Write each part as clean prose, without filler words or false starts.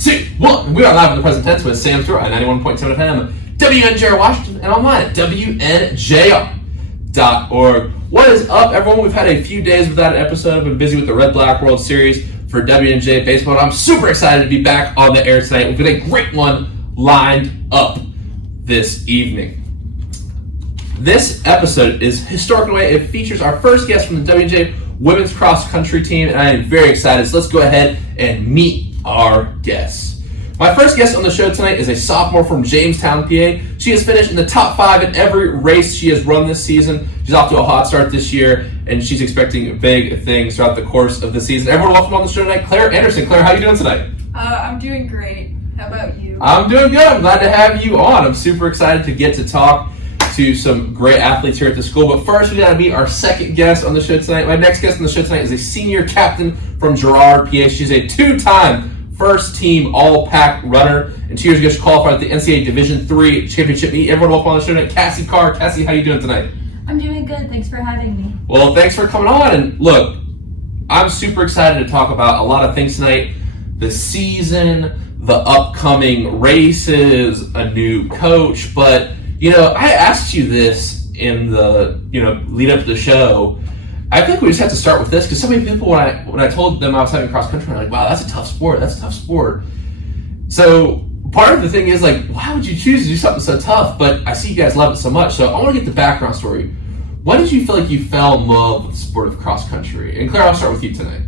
2, 1. We are live in the present tense with Sam Stewart at 91.7 FM, WNJR Washington, and online at WNJR.org. What is up, everyone? We've had a few days without an episode. I've been busy with the Red Black World Series for WNJ Baseball, and I'm super excited to be back on the air tonight. We've got a great one lined up this evening. This episode is historic in a way. It features our first guest from the WNJ Women's Cross Country team, and I am very excited. So let's go ahead and meet our guests. My first guest on the show tonight is a sophomore from Jamestown, PA. She has finished in the top 5 in every race she has run this season. She's off to a hot start this year, and she's expecting big things throughout the course of the season. Everyone, welcome on the show tonight, Claire Anderson. Claire, how are you doing tonight? I'm doing great. How about you? I'm doing good. I'm glad to have you on. I'm super excited to get to talk to some great athletes here at the school. But first, we got to meet our second guest on the show tonight. My next guest on the show tonight is a senior captain from Girard, PA. She's a 2-time first-team All-Pac runner, and 2 years ago she qualified at the NCAA Division III Championship meet. Everyone welcome on the show tonight, Cassie Carr. Cassie, how you doing tonight? I'm doing good. Thanks for having me. Well, thanks for coming on. And look, I'm super excited to talk about a lot of things tonight. The season, the upcoming races, a new coach. But, I asked you this in the, lead up to the show. I think we just have to start with this because so many people, when I told them I was having cross country, they're like, wow, that's a tough sport. That's a tough sport. So part of the thing is like, why would you choose to do something so tough? But I see you guys love it so much. So I want to get the background story. When did you feel like you fell in love with the sport of cross country? And Claire, I'll start with you tonight.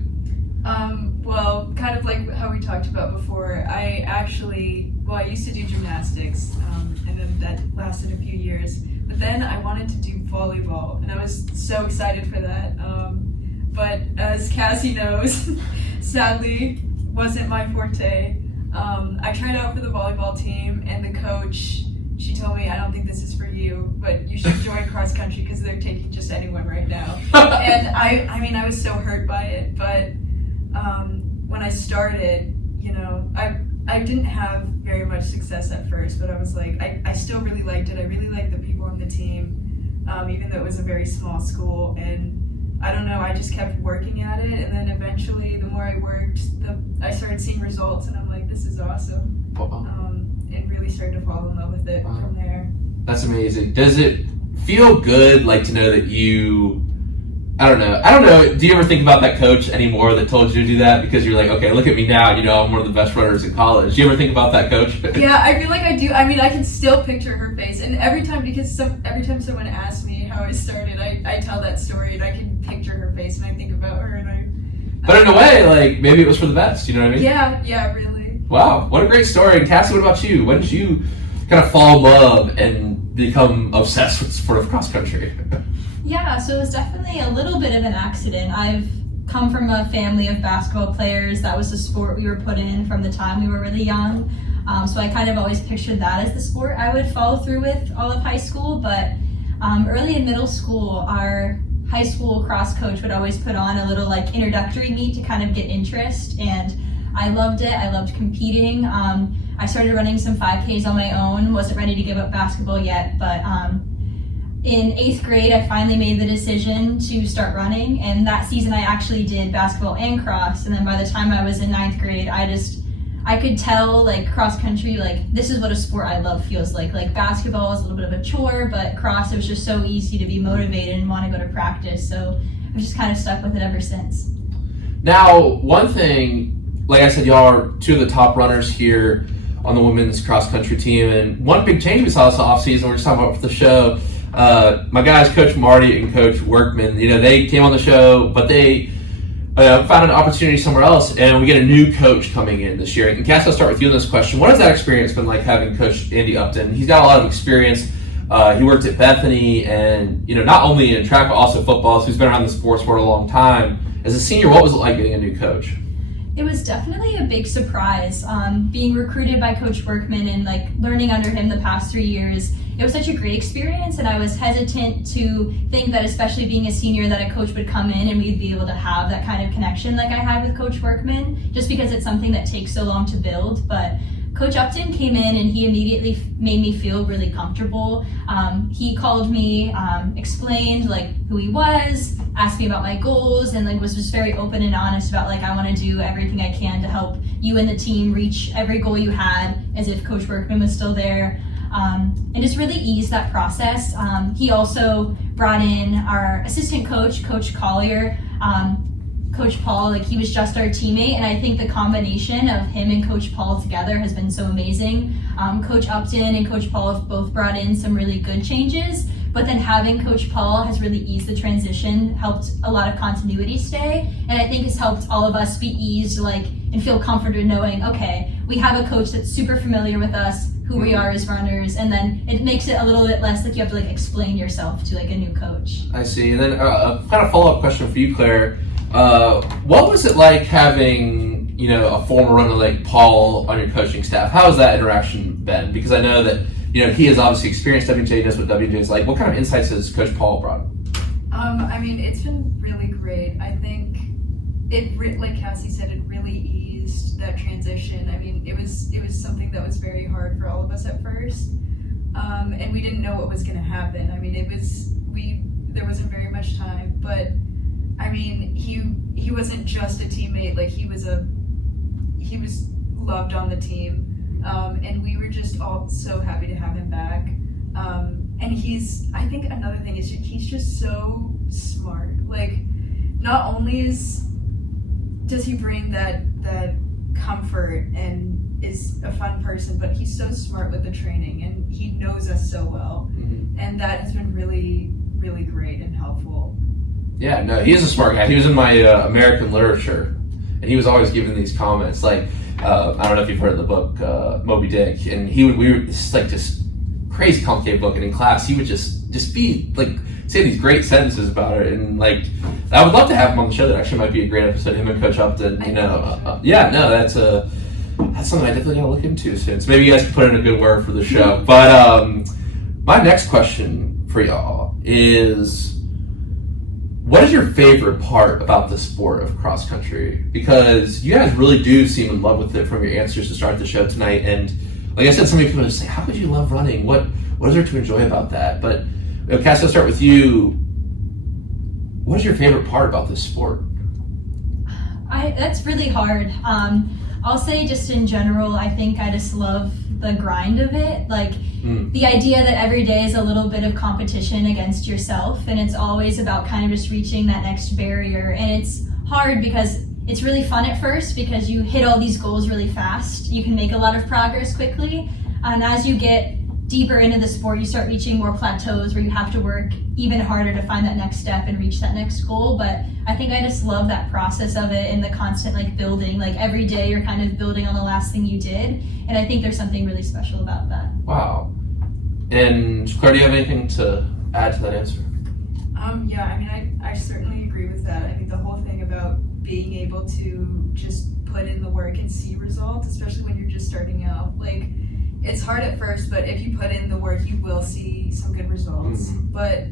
Well, kind of like how we talked about before, I used to do gymnastics, and then that lasted a few years. But then I wanted to do volleyball, and I was so excited for that. But as Cassie knows, sadly, wasn't my forte. I tried out for the volleyball team, and the coach, she told me, I don't think this is for you, but you should join cross country because they're taking just anyone right now. And I was so hurt by it, but when I started, I didn't have very much success at first, but I was like, I still really liked it. I really liked the people on the team, even though it was a very small school. And I don't know, I just kept working at it. And then eventually, the more I worked, I started seeing results, and I'm like, this is awesome. And really started to fall in love with it from there. That's amazing. Does it feel good, to know that you... I don't know. Do you ever think about that coach anymore that told you to do that? Because you're like, okay, look at me now. I'm one of the best runners in college. Do you ever think about that coach? Yeah, I feel like I do. I can still picture her face. And every time someone asks me how I started, I tell that story and I can picture her face and I think about her. But in a way, maybe it was for the best. You know what I mean? Yeah, really. Wow, what a great story. And Cassie, what about you? When did you kind of fall in love and become obsessed with the sport of cross country? Yeah, so it was definitely a little bit of an accident. I've come from a family of basketball players. That was the sport we were put in from the time we were really young. So I kind of always pictured that as the sport I would follow through with all of high school. But early in middle school, our high school cross coach would always put on a little introductory meet to kind of get interest. And I loved it. I loved competing. I started running some 5Ks on my own. Wasn't ready to give up basketball yet, but in 8th grade, I finally made the decision to start running, and that season I actually did basketball and cross, and then by the time I was in 9th grade, I could tell, cross country, this is what a sport I love feels like. Basketball is a little bit of a chore, but cross, it was just so easy to be motivated and want to go to practice, so I've just kind of stuck with it ever since. Now, one thing, like I said, y'all are 2 of the top runners here on the women's cross country team, and one big change we saw this offseason, we're just talking about for the show. My guys, Coach Marty and Coach Workman, they came on the show, but they found an opportunity somewhere else, and we get a new coach coming in this year. And Cass, I'll start with you on this question. What has that experience been like having Coach Andy Upton? He's got a lot of experience. He worked at Bethany, and not only in track but also football. So he's been around the sports world a long time. As a senior, what was it like getting a new coach? It was definitely a big surprise. Being recruited by Coach Workman and learning under him the past 3 years, it was such a great experience, and I was hesitant to think that, especially being a senior, that a coach would come in and we'd be able to have that kind of connection like I had with Coach Workman, just because it's something that takes so long to build. But Coach Upton came in and he immediately made me feel really comfortable. He called me, explained who he was, asked me about my goals and like was just very open and honest about like I want to do everything I can to help you and the team reach every goal you had, as if Coach Workman was still there, and just really ease that process. He also brought in our assistant coach, Coach Collier. Coach Paul, like he was just our teammate, and I think the combination of him and Coach Paul together has been so amazing. Coach Upton and Coach Paul have both brought in some really good changes, but then having Coach Paul has really eased the transition, helped a lot of continuity stay, and I think has helped all of us be eased like and feel comforted knowing, okay, we have a coach that's super familiar with us, who we are as runners, and then it makes it a little bit less like you have to like explain yourself to like a new coach. I see. And then a kind of follow-up question for you, Claire. What was it like having, you know, a former runner like Paul on your coaching staff? How has that interaction been? Because I know that, you know, he has obviously experienced WJ, knows what WJ is like. What kind of insights has Coach Paul brought? I mean, it's been really great. I think like Cassie said, it really eased that transition. I mean, it was something that was very hard for all of us at first, and we didn't know what was going to happen. I mean, there wasn't very much time, but I mean, he wasn't just a teammate. Like he was loved on the team, and we were just all so happy to have him back. And I think another thing is he's just so smart. Like, not only does he bring that comfort and is a fun person, but he's so smart with the training and he knows us so well. Mm-hmm. And that has been really, really great and helpful. Yeah, no, he is a smart guy. He was in my American literature, and he was always giving these comments. Like, I don't know if you've heard of the book Moby Dick, and we were this crazy complicated book, and in class he would just be like say these great sentences about it, and like I would love to have him on the show. That actually might be a great episode. Him and Coach Upton, you know, that's something I definitely gotta look into soon. So maybe you guys can put in a good word for the show. But my next question for y'all is, what is your favorite part about the sport of cross country? Because you guys really do seem in love with it from your answers to start the show tonight. And like I said, so many people just say, how could you love running? What is there to enjoy about that? But Cassie, I'll start with you. What is your favorite part about this sport? That's really hard. I'll say just in general, I think I just love the grind of it. Like the idea that every day is a little bit of competition against yourself, and it's always about kind of just reaching that next barrier. And it's hard because it's really fun at first because you hit all these goals really fast. You can make a lot of progress quickly. And as you get deeper into the sport, you start reaching more plateaus where you have to work even harder to find that next step and reach that next goal. But I think I just love that process of it and the constant like building. Like every day you're kind of building on the last thing you did. And I think there's something really special about that. Wow. And Claire, do you have anything to add to that answer? Yeah, I mean, I certainly agree with that. I mean, the whole thing about being able to just put in the work and see results, especially when you're just starting out, like, it's hard at first, but if you put in the work, you will see some good results. Mm-hmm. But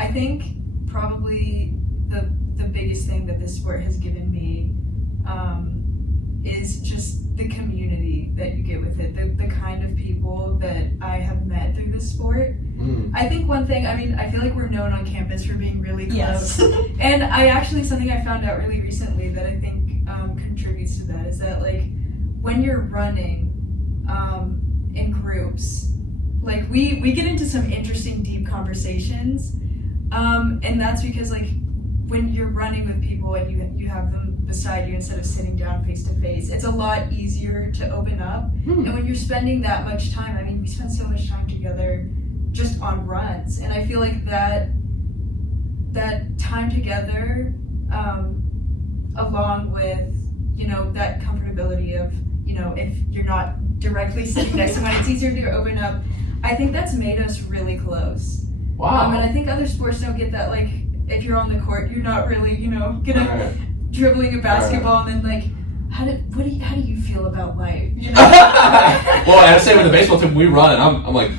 I think probably the biggest thing that this sport has given me is just the community that you get with it, the kind of people that I have met through this sport. I think one thing, I mean, I feel like we're known on campus for being really close. Yes. And something I found out really recently that I think contributes to that is that, like, when you're running in groups, like, we get into some interesting, deep conversations. And that's because, like, when you're running with people and you have them beside you instead of sitting down face to face, it's a lot easier to open up. And when you're spending that much time, I mean, we spend so much time together just on runs, and I feel like that time together, along with, you know, that comfortability of, you know, if you're not directly sitting next to someone, it's easier to open up. I think that's made us really close. Wow. And I think other sports don't get that. Like, if you're on the court, you're not really, you know, dribbling a basketball and then, like, how do you feel about life? You know? Well, I'd say with the baseball team, we run, and I'm like,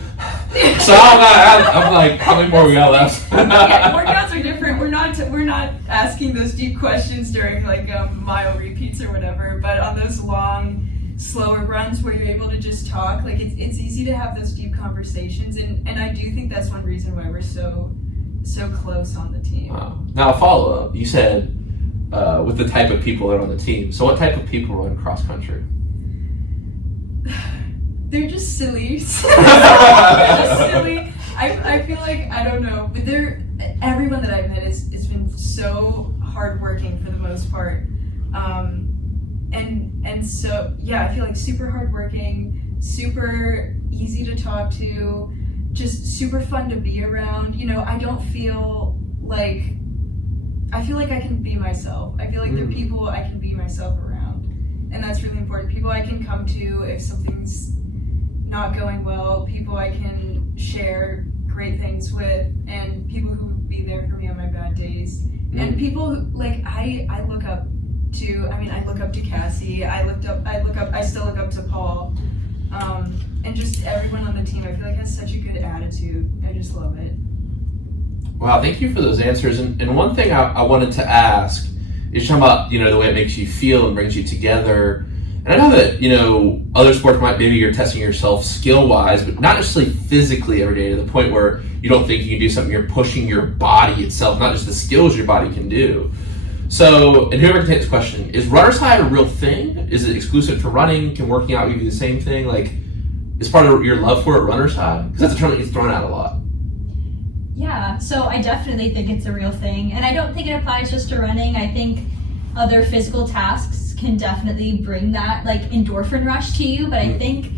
so I'm like, how many more we got left? Yeah, workouts are different. We're not asking those deep questions during, like, mile repeats or whatever, but on those long, slower runs where you're able to just talk, like, it's easy to have those deep conversations, and I do think that's one reason why we're so so close on the team. Now, a follow-up. You said with the type of people that are on the team. So what type of people run cross country? They're just silly. They're just silly. I feel like, I don't know, but everyone that I've met has been so hardworking for the most part. And so, yeah, I feel like super hardworking, super easy to talk to, just super fun to be around. You know, I feel like I can be myself. I feel like they're people I can be myself around. And that's really important. People I can come to if something's not going well, people I can share great things with, and people who would be there for me on my bad days. And people who, like, I look up to, I look up to Cassie, I still look up to Paul, and just everyone on the team, I feel like has such a good attitude. I just love it. Wow, thank you for those answers. And one thing I wanted to ask is talking about, the way it makes you feel and brings you together. And I know that, other sports maybe you're testing yourself skill-wise, but not necessarily physically every day to the point where you don't think you can do something. You're pushing your body itself, not just the skills your body can do. So, and whoever can take this question, is runner's high a real thing? Is it exclusive to running? Can working out give you the same thing? Like, is part of your love for it runner's high? Because that's a term that gets thrown out a lot. Yeah, so I definitely think it's a real thing. And I don't think it applies just to running. I think other physical tasks can definitely bring that like endorphin rush to you, but I think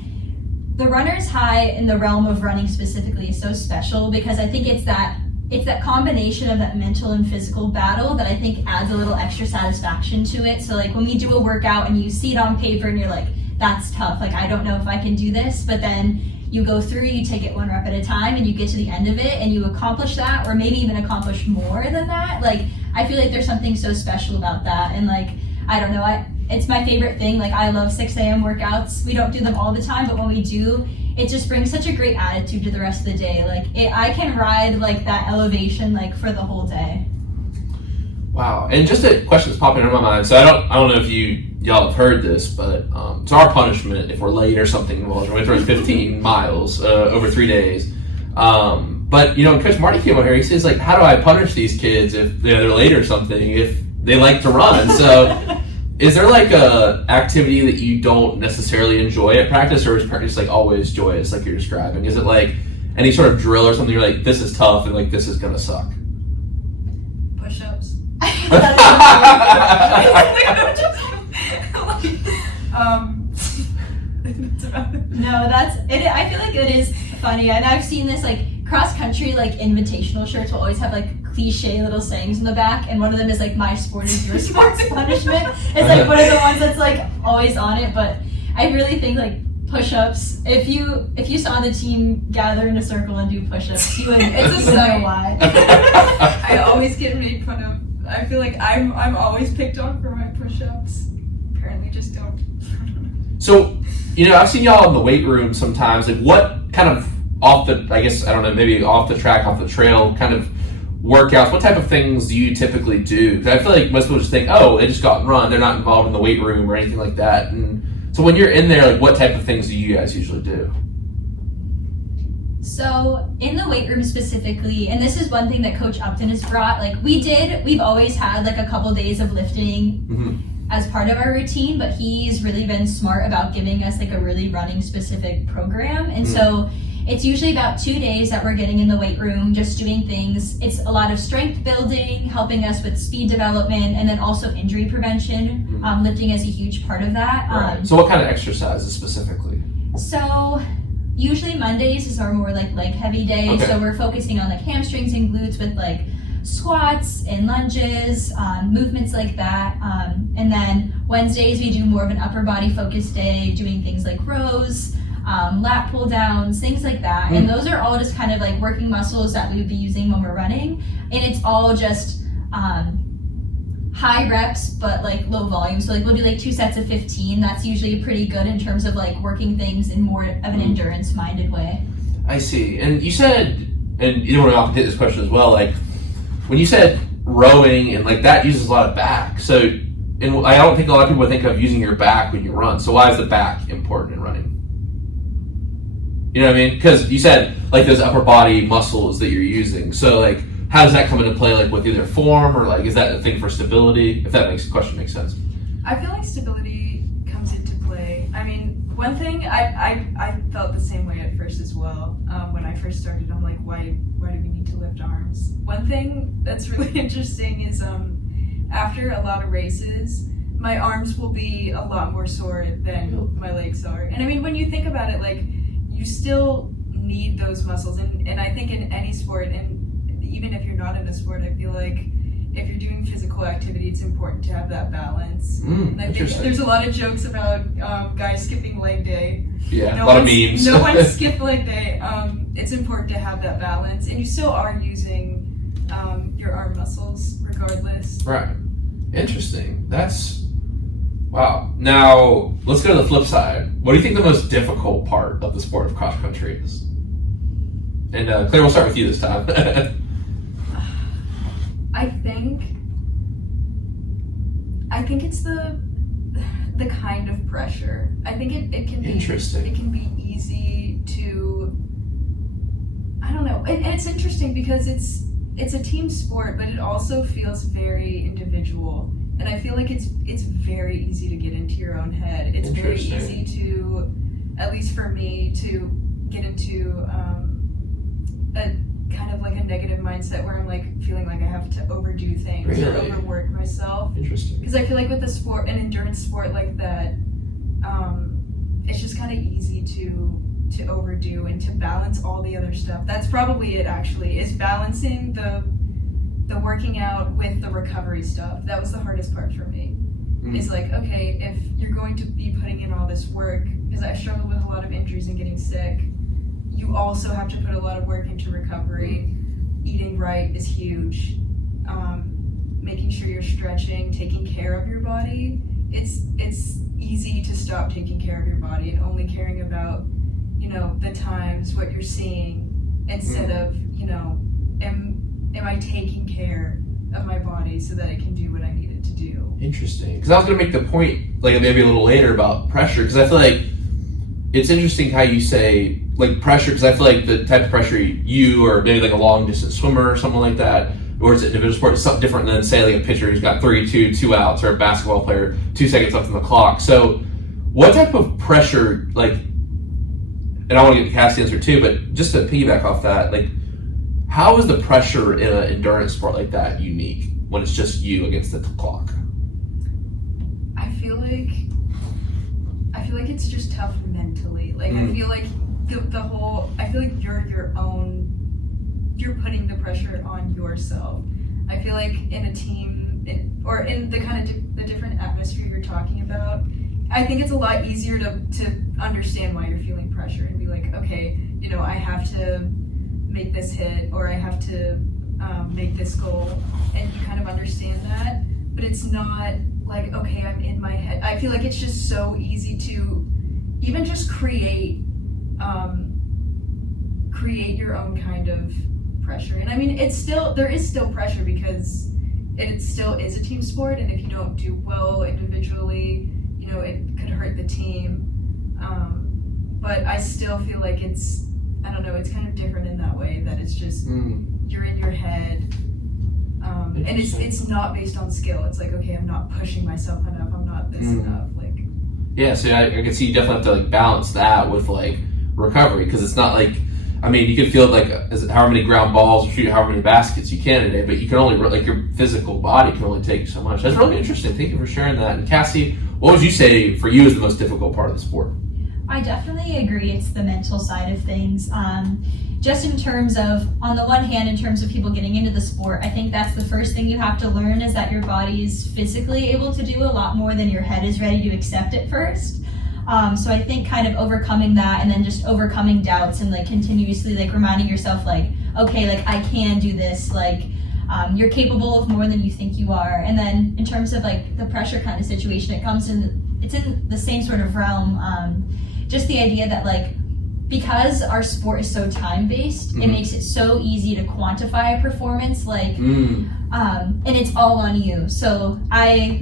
the runner's high in the realm of running specifically is so special because I think it's that combination of that mental and physical battle that I think adds a little extra satisfaction to it. So like when we do a workout and you see it on paper and you're like, that's tough, like I don't know if I can do this, but then you go through, you take it one rep at a time and you get to the end of it and you accomplish that, or maybe even accomplish more than that. Like I feel like there's something so special about that, and like I don't know, it's my favorite thing. Like I love 6 a.m. workouts. We don't do them all the time, but when we do, it just brings such a great attitude to the rest of the day. Like I can ride like that elevation like for the whole day. Wow. And just a question that's popping into my mind. So I don't know if y'all have heard this, but it's our punishment if we're late or something involved. We have to run 15 miles over 3 days. But when Coach Marty came on here, he says like, how do I punish these kids if they're late or something if they like to run? So is there like a activity that you don't necessarily enjoy at practice, or is practice like always joyous like you're describing? Is it like any sort of drill or something you're like, this is tough and like this is gonna suck? Push-ups. No, that's it. I feel like it is funny, and I've seen this like cross country like invitational shirts will always have like cliche little sayings in the back, and one of them is like my sport is your sport's punishment. It's like one of the ones that's like always on it. But I really think like push-ups, if you saw the team gather in a circle and do push-ups, you wouldn't know why. I always get made fun of. I feel like I'm always picked on for my push-ups. Apparently just don't. So, I've seen y'all in the weight room sometimes. Like, what kind of maybe off the track, off the trail kind of workouts, what type of things do you typically do? Because I feel like most people just think, oh, they just go out and run. They're not involved in the weight room or anything like that. And so when you're in there, like, what type of things do you guys usually do? So in the weight room specifically, and this is one thing that Coach Upton has brought, like we've always had like a couple days of lifting as part of our routine, but he's really been smart about giving us like a really running specific program. And so it's usually about 2 days that we're getting in the weight room, just doing things. It's a lot of strength building, helping us with speed development, and then also injury prevention. Lifting is a huge part of that. Right. So what kind of exercises specifically? So usually Mondays is our more like leg heavy day. Okay. So we're focusing on like hamstrings and glutes with like squats and lunges, movements like that. And then Wednesdays we do more of an upper body focused day, doing things like rows, lat pull downs, things like that. And those are all just kind of like working muscles that we would be using when we're running. And it's all just high reps, but like low volume. So like we'll do like 2 sets of 15. That's usually pretty good in terms of like working things in more of an endurance minded way. I see. And you said, and you don't want to often hit this question as well, like when you said rowing and like that uses a lot of back. So, and I don't think a lot of people think of using your back when you run. So why is the back important in running? You know what I mean? Because you said like those upper body muscles that you're using. So like how does that come into play, like with either form or like is that a thing for stability? If that question makes sense. I feel like stability comes into play. I mean, one thing I felt the same way at first as well. When I first started, I'm like, why do we need to lift arms? One thing that's really interesting is after a lot of races, my arms will be a lot more sore than my legs are. And I mean, when you think about it, like you still need those muscles, and I think in any sport, and even if you're not in a sport, I feel like if you're doing physical activity, it's important to have that balance. And I think there's a lot of jokes about guys skipping leg day. Yeah, a lot of memes. No one skipped leg day. It's important to have that balance, and you still are using your arm muscles regardless. Right. Interesting. That's wow. Now let's go to the flip side. What do you think the most difficult part of the sport of cross country is? And Claire, we'll start with you this time. I think it's the kind of pressure. I think it can be interesting. It can be easy to, I don't know. And it's interesting because it's a team sport, but it also feels very individual. And I feel like it's very easy to get into your own head. It's very easy to, at least for me, to get into a kind of like a negative mindset where I'm like feeling like I have to overdo things or overwork myself. Interesting. Because I feel like with a sport, an endurance sport like that, it's just kind of easy to overdo and to balance all the other stuff. That's probably it actually, is balancing the working out with the recovery stuff. That was the hardest part for me. It's like, okay, if you're going to be putting in all this work, because I struggled with a lot of injuries and getting sick, you also have to put a lot of work into recovery. Eating right is huge. Making sure you're stretching, taking care of your body. It's easy to stop taking care of your body and only caring about, the times, what you're seeing, instead of, am I taking care of my body so that it can do what I need it to do? Interesting. Because I was going to make the point, like maybe a little later, about pressure, because I feel like it's interesting how you say like pressure, because I feel like the type of pressure you or maybe like a long distance swimmer or something like that, or it's an individual sport, it's something different than say like a pitcher who's got 2 outs, or a basketball player 2 seconds left on the clock. So what type of pressure, like, and I want to get Cassie's answer too, but just to piggyback off that, like how is the pressure in an endurance sport like that unique when it's just you against the clock? I feel like it's just tough mentally. Like I feel like I feel like you're putting the pressure on yourself. I feel like in a team, or in the kind of the different atmosphere you're talking about, I think it's a lot easier to understand why you're feeling pressure and be like, okay, I have to make this hit, or I have to make this goal, and you kind of understand that. But it's not like, okay, I'm in my head. I feel like it's just so easy to even just create your own kind of pressure. And I mean, there is still pressure because it still is a team sport, and if you don't do well individually, it could hurt the team. But I still feel like it's kind of different in that way, that it's just you're in your head. And it's not based on skill. It's like, okay, I'm not pushing myself enough. I'm not this enough. Like, yeah, so I can see you definitely have to like balance that with like recovery, because it's not like, I mean, you can feel like however many ground balls or shoot however many baskets you can today, but you can only, like, your physical body can only take so much. That's really interesting. Thank you for sharing that. And Cassie, what would you say for you is the most difficult part of the sport? I definitely agree. It's the mental side of things. Just in terms of, on the one hand, in terms of people getting into the sport, I think that's the first thing you have to learn, is that your body is physically able to do a lot more than your head is ready to accept at first. So I think kind of overcoming that, and then just overcoming doubts, and like continuously like reminding yourself like, okay, like I can do this, like you're capable of more than you think you are. And then in terms of like the pressure kind of situation, it's in the same sort of realm. Just the idea that like, because our sport is so time-based, it makes it so easy to quantify a performance, like, and it's all on you. So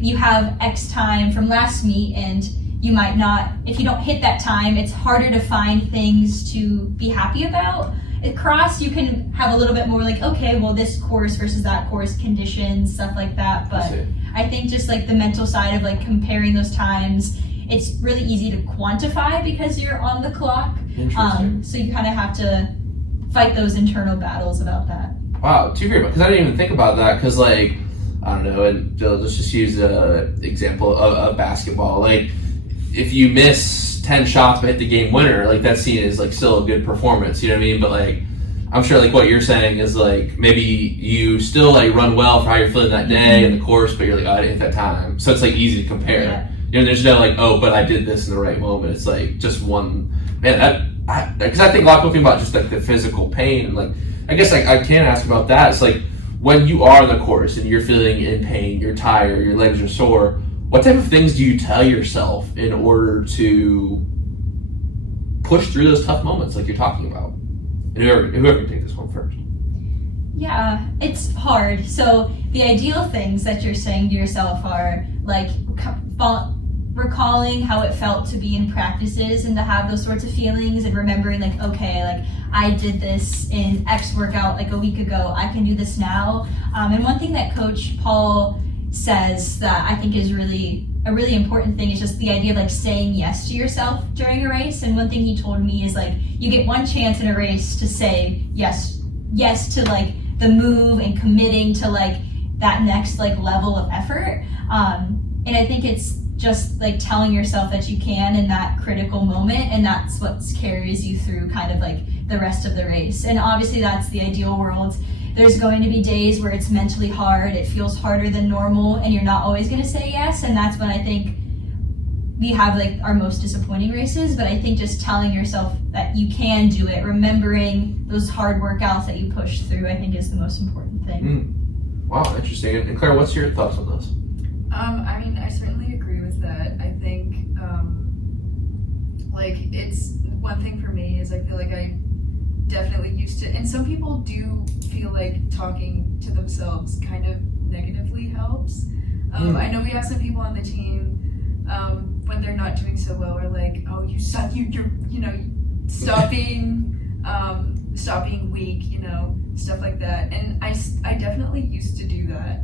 you have X time from last meet, and you might not, if you don't hit that time, it's harder to find things to be happy about. At cross, you can have a little bit more like, okay, well, this course versus that course, conditions, stuff like that. But I think just like the mental side of like comparing those times, it's really easy to quantify because you're on the clock. So you kind of have to fight those internal battles about that. Wow, too great, because I didn't even think about that, because like, I don't know, and let's just use an example of basketball. Like, if you miss 10 shots but hit the game winner, like that's seen as like still a good performance, you know what I mean? But like, I'm sure like what you're saying is like, maybe you still like run well for how you're feeling that day in the course, but you're like, oh, I didn't hit that time. So it's like easy to compare. Yeah. You know, there's no like, oh, but I did this in the right moment. It's like just one, man, because I think a lot of people think about just like the physical pain. And like, I guess like I can ask about that. It's like when you are on the course and you're feeling in pain, you're tired, your legs are sore, what type of things do you tell yourself in order to push through those tough moments like you're talking about? And whoever can take this one first. Yeah, it's hard. So the ideal things that you're saying to yourself are like recalling how it felt to be in practices and to have those sorts of feelings and remembering like, okay, like I did this in X workout like a week ago, I can do this now. And one thing that Coach Paul says that I think is a really important thing is just the idea of like saying yes to yourself during a race. And one thing he told me is like, you get one chance in a race to say yes to like the move and committing to like that next like level of effort. And I think it's just like telling yourself that you can in that critical moment, and that's what carries you through kind of like the rest of the race. And obviously that's the ideal world. There's going to be days where it's mentally hard, it feels harder than normal, and you're not always going to say yes, and that's when I think we have like our most disappointing races. But I think just telling yourself that you can do it, remembering those hard workouts that you push through, I think is the most important thing. Wow, interesting. And Claire, what's your thoughts on this? I mean, I certainly agree with that. I think, like, it's one thing for me is I feel like I definitely used to, and some people do feel like talking to themselves kind of negatively helps. I know we have some people on the team when they're not doing so well are like, oh, you suck, you're stop being weak, stuff like that. And I definitely used to do that.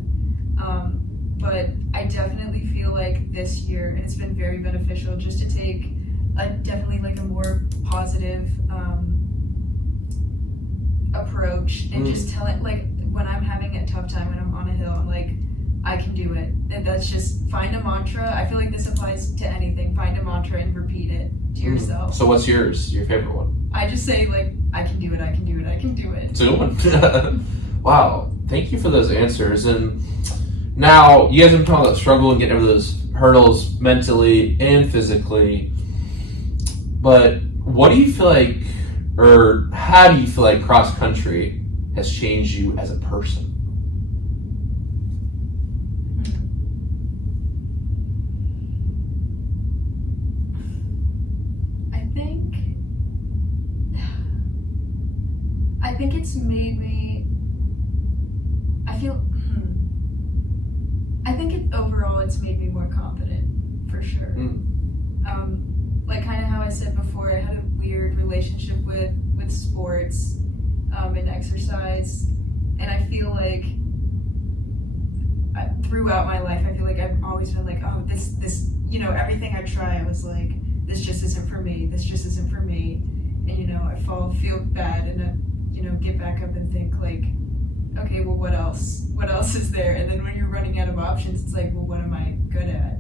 But I definitely feel like this year, and it's been very beneficial just to take definitely like a more positive approach and just tell it, like when I'm having a tough time, when I'm on a hill, I'm like, I can do it. And that's just find a mantra. I feel like this applies to anything. Find a mantra and repeat it to yourself. So what's your favorite one? I just say like, I can do it, I can do it, I can do it. It's a good one. Wow, thank you for those answers. And now, you guys have been talking about struggle and getting over those hurdles mentally and physically, but what do you feel like, or how do you feel like cross country has changed you as a person? I think it's made me, I think overall it's made me more confident, for sure. Like kind of how I said before, I had a weird relationship with sports and exercise, and I feel like throughout my life, I feel like I've always been like, oh, this, everything I try, I was like, this just isn't for me, this just isn't for me, and I feel bad, and get back up and think like, okay, well, what else is there? And then when you're running out of options, it's like, well, what am I good at?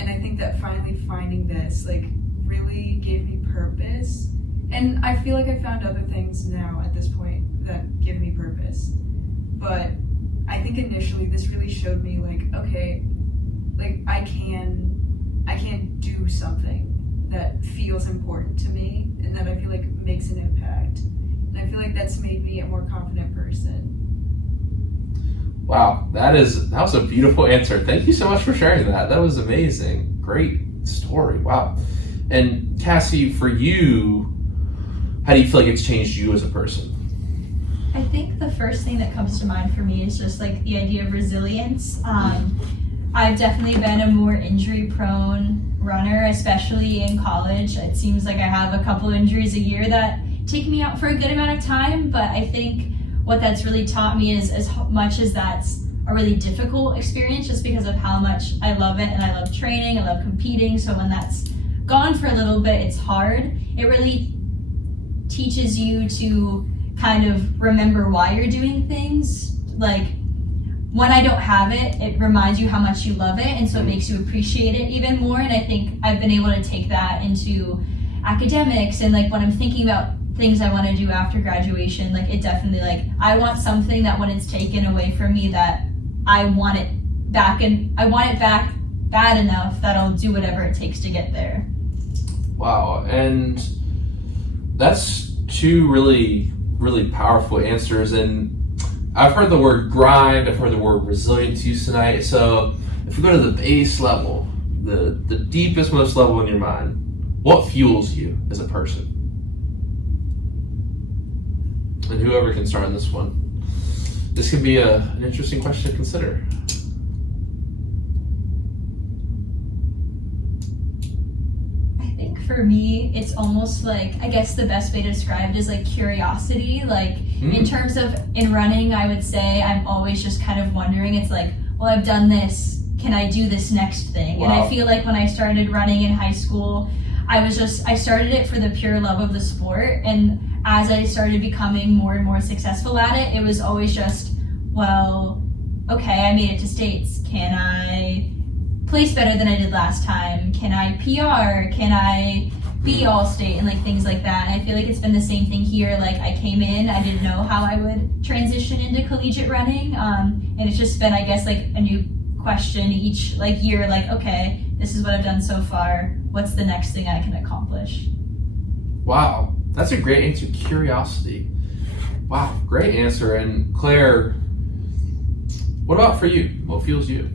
And I think that finally finding this like really gave me purpose, and I feel like I found other things now at this point that give me purpose. But I think initially this really showed me like, okay, like I can do something that feels important to me and that I feel like makes an impact. And I feel like that's made me a more confident person. Wow, that was a beautiful answer. Thank you so much for sharing that. That was amazing. Great story. Wow. And Cassie, for you, how do you feel like it's changed you as a person? I think the first thing that comes to mind for me is just like the idea of resilience. I've definitely been a more injury-prone runner, especially in college. It seems like I have a couple injuries a year that take me out for a good amount of time, but I think what that's really taught me is, as much as that's a really difficult experience just because of how much I love it and I love training, I love competing, so when that's gone for a little bit, it's hard. It really teaches you to kind of remember why you're doing things. Like, when I don't have it, it reminds you how much you love it, and so it makes you appreciate it even more, and I think I've been able to take that into academics, and like when I'm thinking about things I want to do after graduation, like it definitely, like, I want something that when it's taken away from me that I want it back, and I want it back bad enough that I'll do whatever it takes to get there. Wow, and that's two really, really powerful answers. And I've heard the word grind, I've heard the word resilience used tonight. So if we go to the base level, the deepest, most level in your mind, what fuels you as a person? And whoever can start on this one. This could be an interesting question to consider. I think for me, it's almost like, I guess the best way to describe it is like curiosity. Like in terms of in running, I would say I'm always just kind of wondering. It's like, well, I've done this. Can I do this next thing? Wow. And I feel like when I started running in high school, I started it for the pure love of the sport. And as I started becoming more and more successful at it, it was always just, well, okay, I made it to states. Can I place better than I did last time? Can I PR? Can I be all state? And like things like that. And I feel like it's been the same thing here. Like I came in, I didn't know how I would transition into collegiate running. And it's just been, I guess, like a new question each like year, like, okay, this is what I've done so far. What's the next thing I can accomplish? Wow, that's a great answer. Curiosity. Wow, great answer. And Claire, what about for you? What fuels you?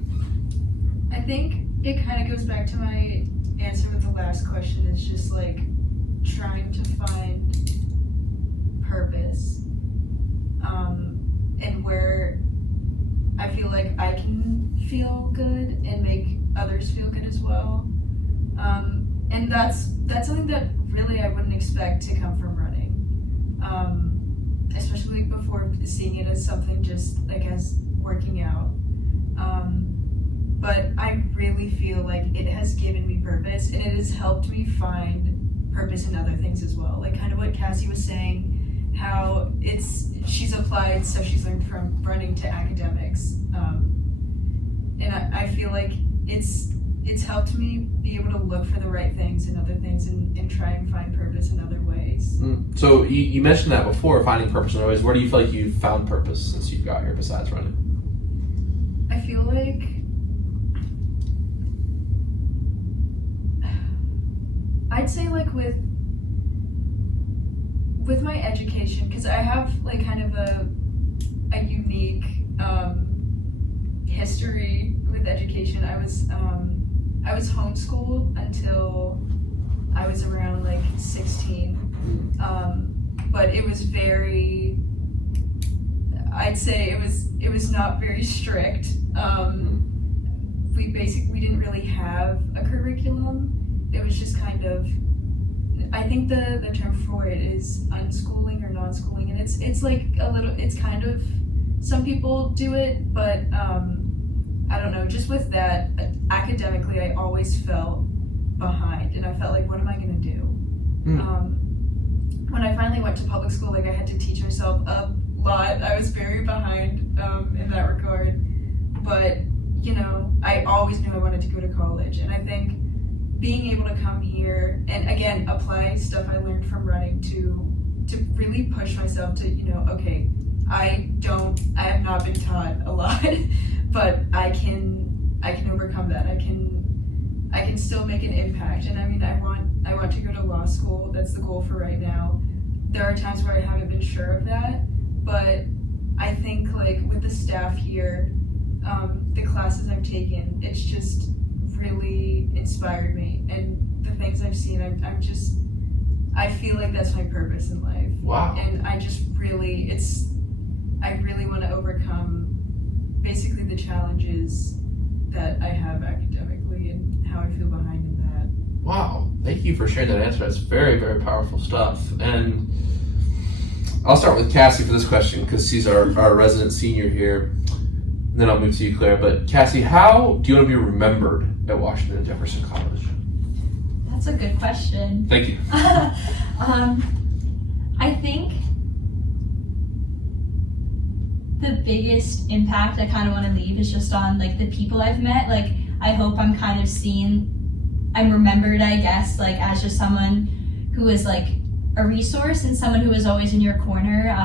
I think it kind of goes back to my answer with the last question. It's just like trying to find purpose, and where I feel like I can feel good and make others feel good as well. And that's something that really I wouldn't expect to come from running, especially before seeing it as something just like as working out. But I really feel like it has given me purpose, and it has helped me find purpose in other things as well. Like kind of what Cassie was saying, how she's applied stuff she's learned from running to academics. And I feel like it's helped me be able to look for the right things in other things and try and find purpose in other ways. So you mentioned that before, finding purpose in other ways. Where do you feel like you've found purpose since you got here besides running? I feel like I'd say like with my education, because I have like kind of a unique history with education. I was homeschooled until I was around like 16, but it was very, I'd say it was not very strict. We didn't really have a curriculum. It was just kind of, I think the term for it is unschooling or non-schooling, and it's like it's kind of, some people do it, but I don't know, just with that, academically I always felt behind, and I felt like, what am I gonna do? When I finally went to public school, like I had to teach myself a lot. I was very behind in that regard, but you know, I always knew I wanted to go to college, and I think being able to come here and again apply stuff I learned from running to really push myself to, you know, okay, I have not been taught a lot, but I can overcome that. I can still make an impact. And I mean, I want to go to law school. That's the goal for right now. There are times where I haven't been sure of that, but I think like with the staff here, the classes I've taken, it's just really inspired me, and the things I've seen, I feel like that's my purpose in life. Wow. And I really want to overcome basically the challenges that I feel behind in that. Wow, thank you for sharing that answer. That's very, very powerful stuff. And I'll start with Cassie for this question because she's our resident senior here. And then I'll move to you, Claire. But Cassie, how do you want to be remembered at Washington and Jefferson College? That's a good question. Thank you. I think the biggest impact I kind of want to leave is just on like the people I've met. Like I hope I'm kind of I'm remembered, I guess, like as just someone who is like a resource and someone who is always in your corner.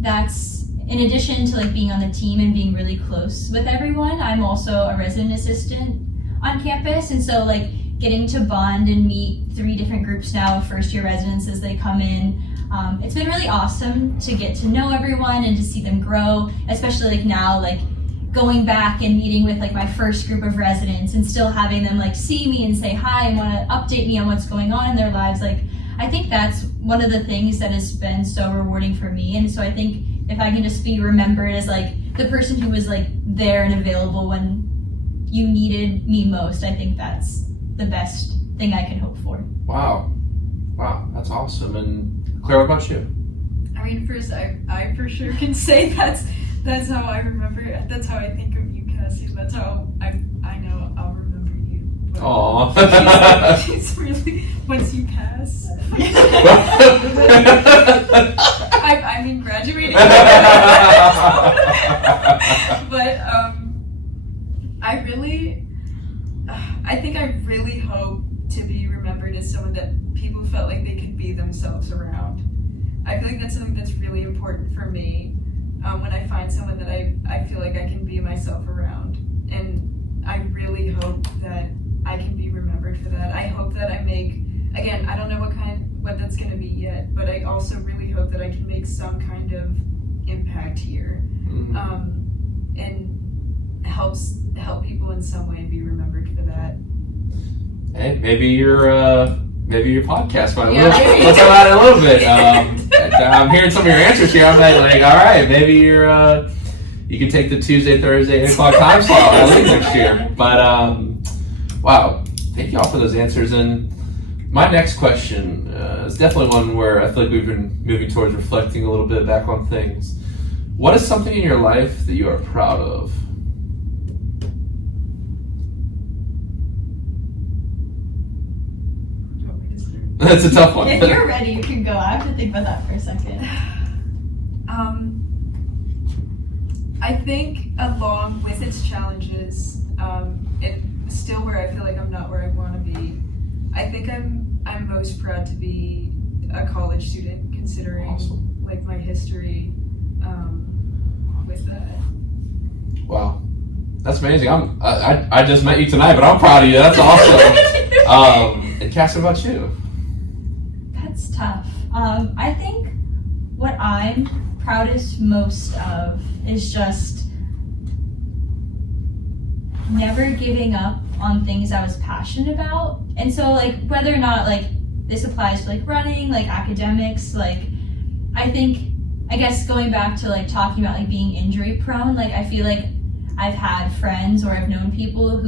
That's in addition to like being on the team and being really close with everyone. I'm also a resident assistant on campus, and so like getting to bond and meet 3 different groups now of first year residents as they come in. It's been really awesome to get to know everyone and to see them grow, especially like now, like going back and meeting with like my first group of residents and still having them like see me and say hi and want to update me on what's going on in their lives. Like I think that's one of the things that has been so rewarding for me. And so I think if I can just be remembered as like the person who was like there and available when you needed me most, I think that's the best thing I can hope for. Wow, that's awesome. And Claire, what about you? I mean, first, I for sure can say that's how I remember. That's how I think of you, Cassie. That's how I know I'll remember you. Aww. She's really, once you pass. I mean, graduating. But I think I really hope to be remembered as someone that people felt like they could be themselves around. I feel like that's something that's really important for me when I find someone that I feel like I can be myself around. And I really hope that I can be remembered for that. I hope that I make, again, I don't know what that's going to be yet, but I also really hope that I can make some kind of impact here. Mm-hmm. And help people in some way and be remembered for that. Hey, maybe your podcast might Yeah, maybe. Let's talk about it a little bit. I'm hearing some of your answers here. I'm like, all right, maybe you can take the Tuesday, Thursday, 8 o'clock time slot at least next year. But wow, thank you all for those answers. And my next question is definitely one where I feel like we've been moving towards reflecting a little bit back on things. What is something in your life that you are proud of? That's a tough one. If you're ready, you can go. I have to think about that for a second. I think along with its challenges, it's still where I feel like I'm not where I want to be. I think I'm most proud to be a college student, considering Awesome. like my history with that. Wow, that's amazing. I just met you tonight, but I'm proud of you. That's awesome. And Cass, what about you? That's tough. I think what I'm proudest most of is just never giving up on things I was passionate about. And so like whether or not like this applies to like running, like academics, like I guess going back to like talking about like being injury prone, like I feel like I've had friends or I've known people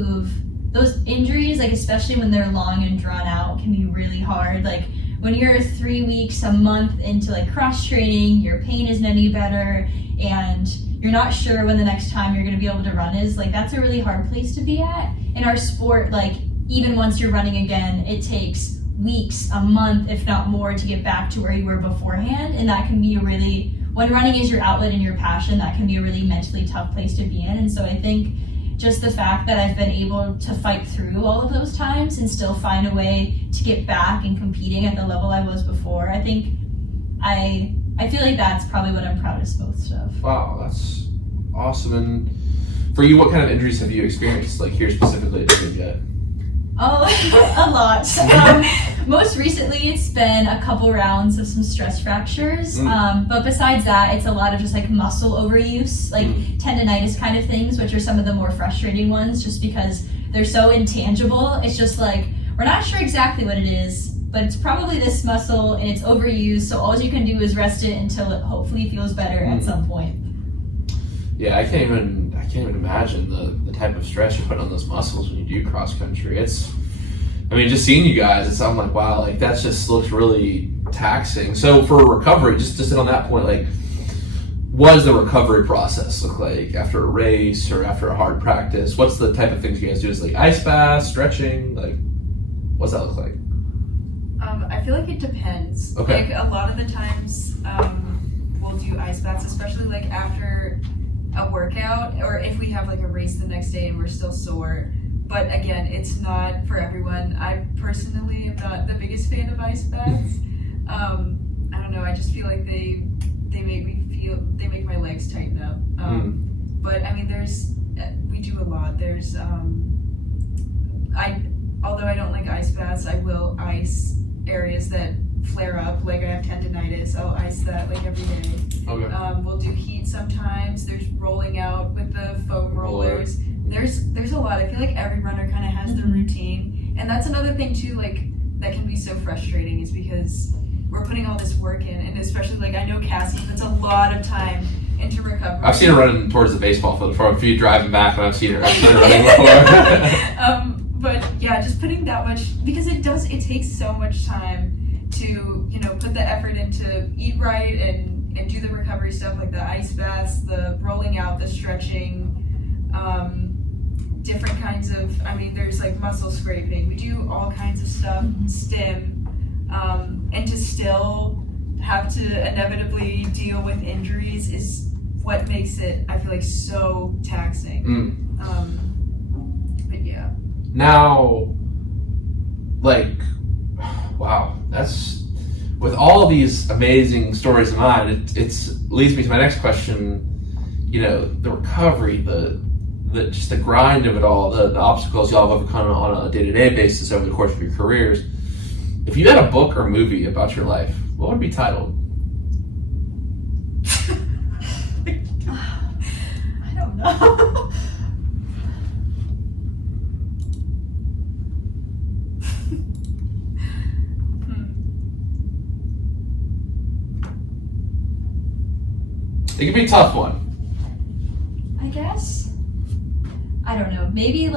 those injuries, like especially when they're long and drawn out, can be really hard. Like when you're 3 weeks, a month into like cross training, your pain isn't any better, and you're not sure when the next time you're going to be able to run is, like that's a really hard place to be at. In our sport, like even once you're running again, it takes weeks, a month, if not more, to get back to where you were beforehand, and that can be when running is your outlet and your passion, that can be a really mentally tough place to be in. And so I think just the fact that I've been able to fight through all of those times and still find a way to get back and competing at the level I was before, I think I feel like that's probably what I'm proudest most of. Wow, that's awesome. And for you, what kind of injuries have you experienced, like here specifically at Dubjay? Oh, a lot. Most recently, it's been a couple rounds of some stress fractures. But besides that, it's a lot of just like muscle overuse, like tendonitis kind of things, which are some of the more frustrating ones just because they're so intangible. It's just like, we're not sure exactly what it is, but it's probably this muscle and it's overused. So all you can do is rest it until it hopefully feels better at some point. Yeah, I can't even imagine the type of stress you're putting on those muscles when you do cross country. It's I mean, just seeing you guys, I'm like, wow, like that just looks really taxing. So for recovery, just to sit on that point, like, what does the recovery process look like after a race or after a hard practice? What's the type of things you guys do? Is it like ice baths, stretching? Like, what's that look like? I feel like it depends. Okay. Like a lot of the times, we'll do ice baths, especially like after a workout, or if we have like a race the next day and we're still sore. But again, it's not for everyone. I personally am not the biggest fan of ice baths. I don't know. I just feel like they make my legs tighten up. But I mean, we do a lot. Although I don't like ice baths, I will ice areas that flare up. Like I have tendinitis, I'll ice that like every day. Okay. We'll do heat sometimes. There's rolling out with the foam rollers. There's a lot. I feel like every runner kind of has their routine, and that's another thing too. Like that can be so frustrating, is because we're putting all this work in, and especially like I know Cassie puts a lot of time into recovery. I've seen her running towards the baseball field before. If you driving back, and I've seen her running before. But yeah, just putting that much, because it takes so much time to, put the effort into eat right and do the recovery stuff like the ice baths, the rolling out, the stretching, different kinds of, there's like muscle scraping. We do all kinds of stuff, stim, and to still have to inevitably deal with injuries is what makes it, I feel like, so taxing. But yeah. Now, like, wow, that's, with all these amazing stories in mind, it leads me to my next question. The recovery, the just the grind of it all, the obstacles y'all have overcome on a day-to-day basis over the course of your careers. If you had a book or movie about your life, what would it be titled? I don't know. It could be a tough one. I guess. I don't know. Maybe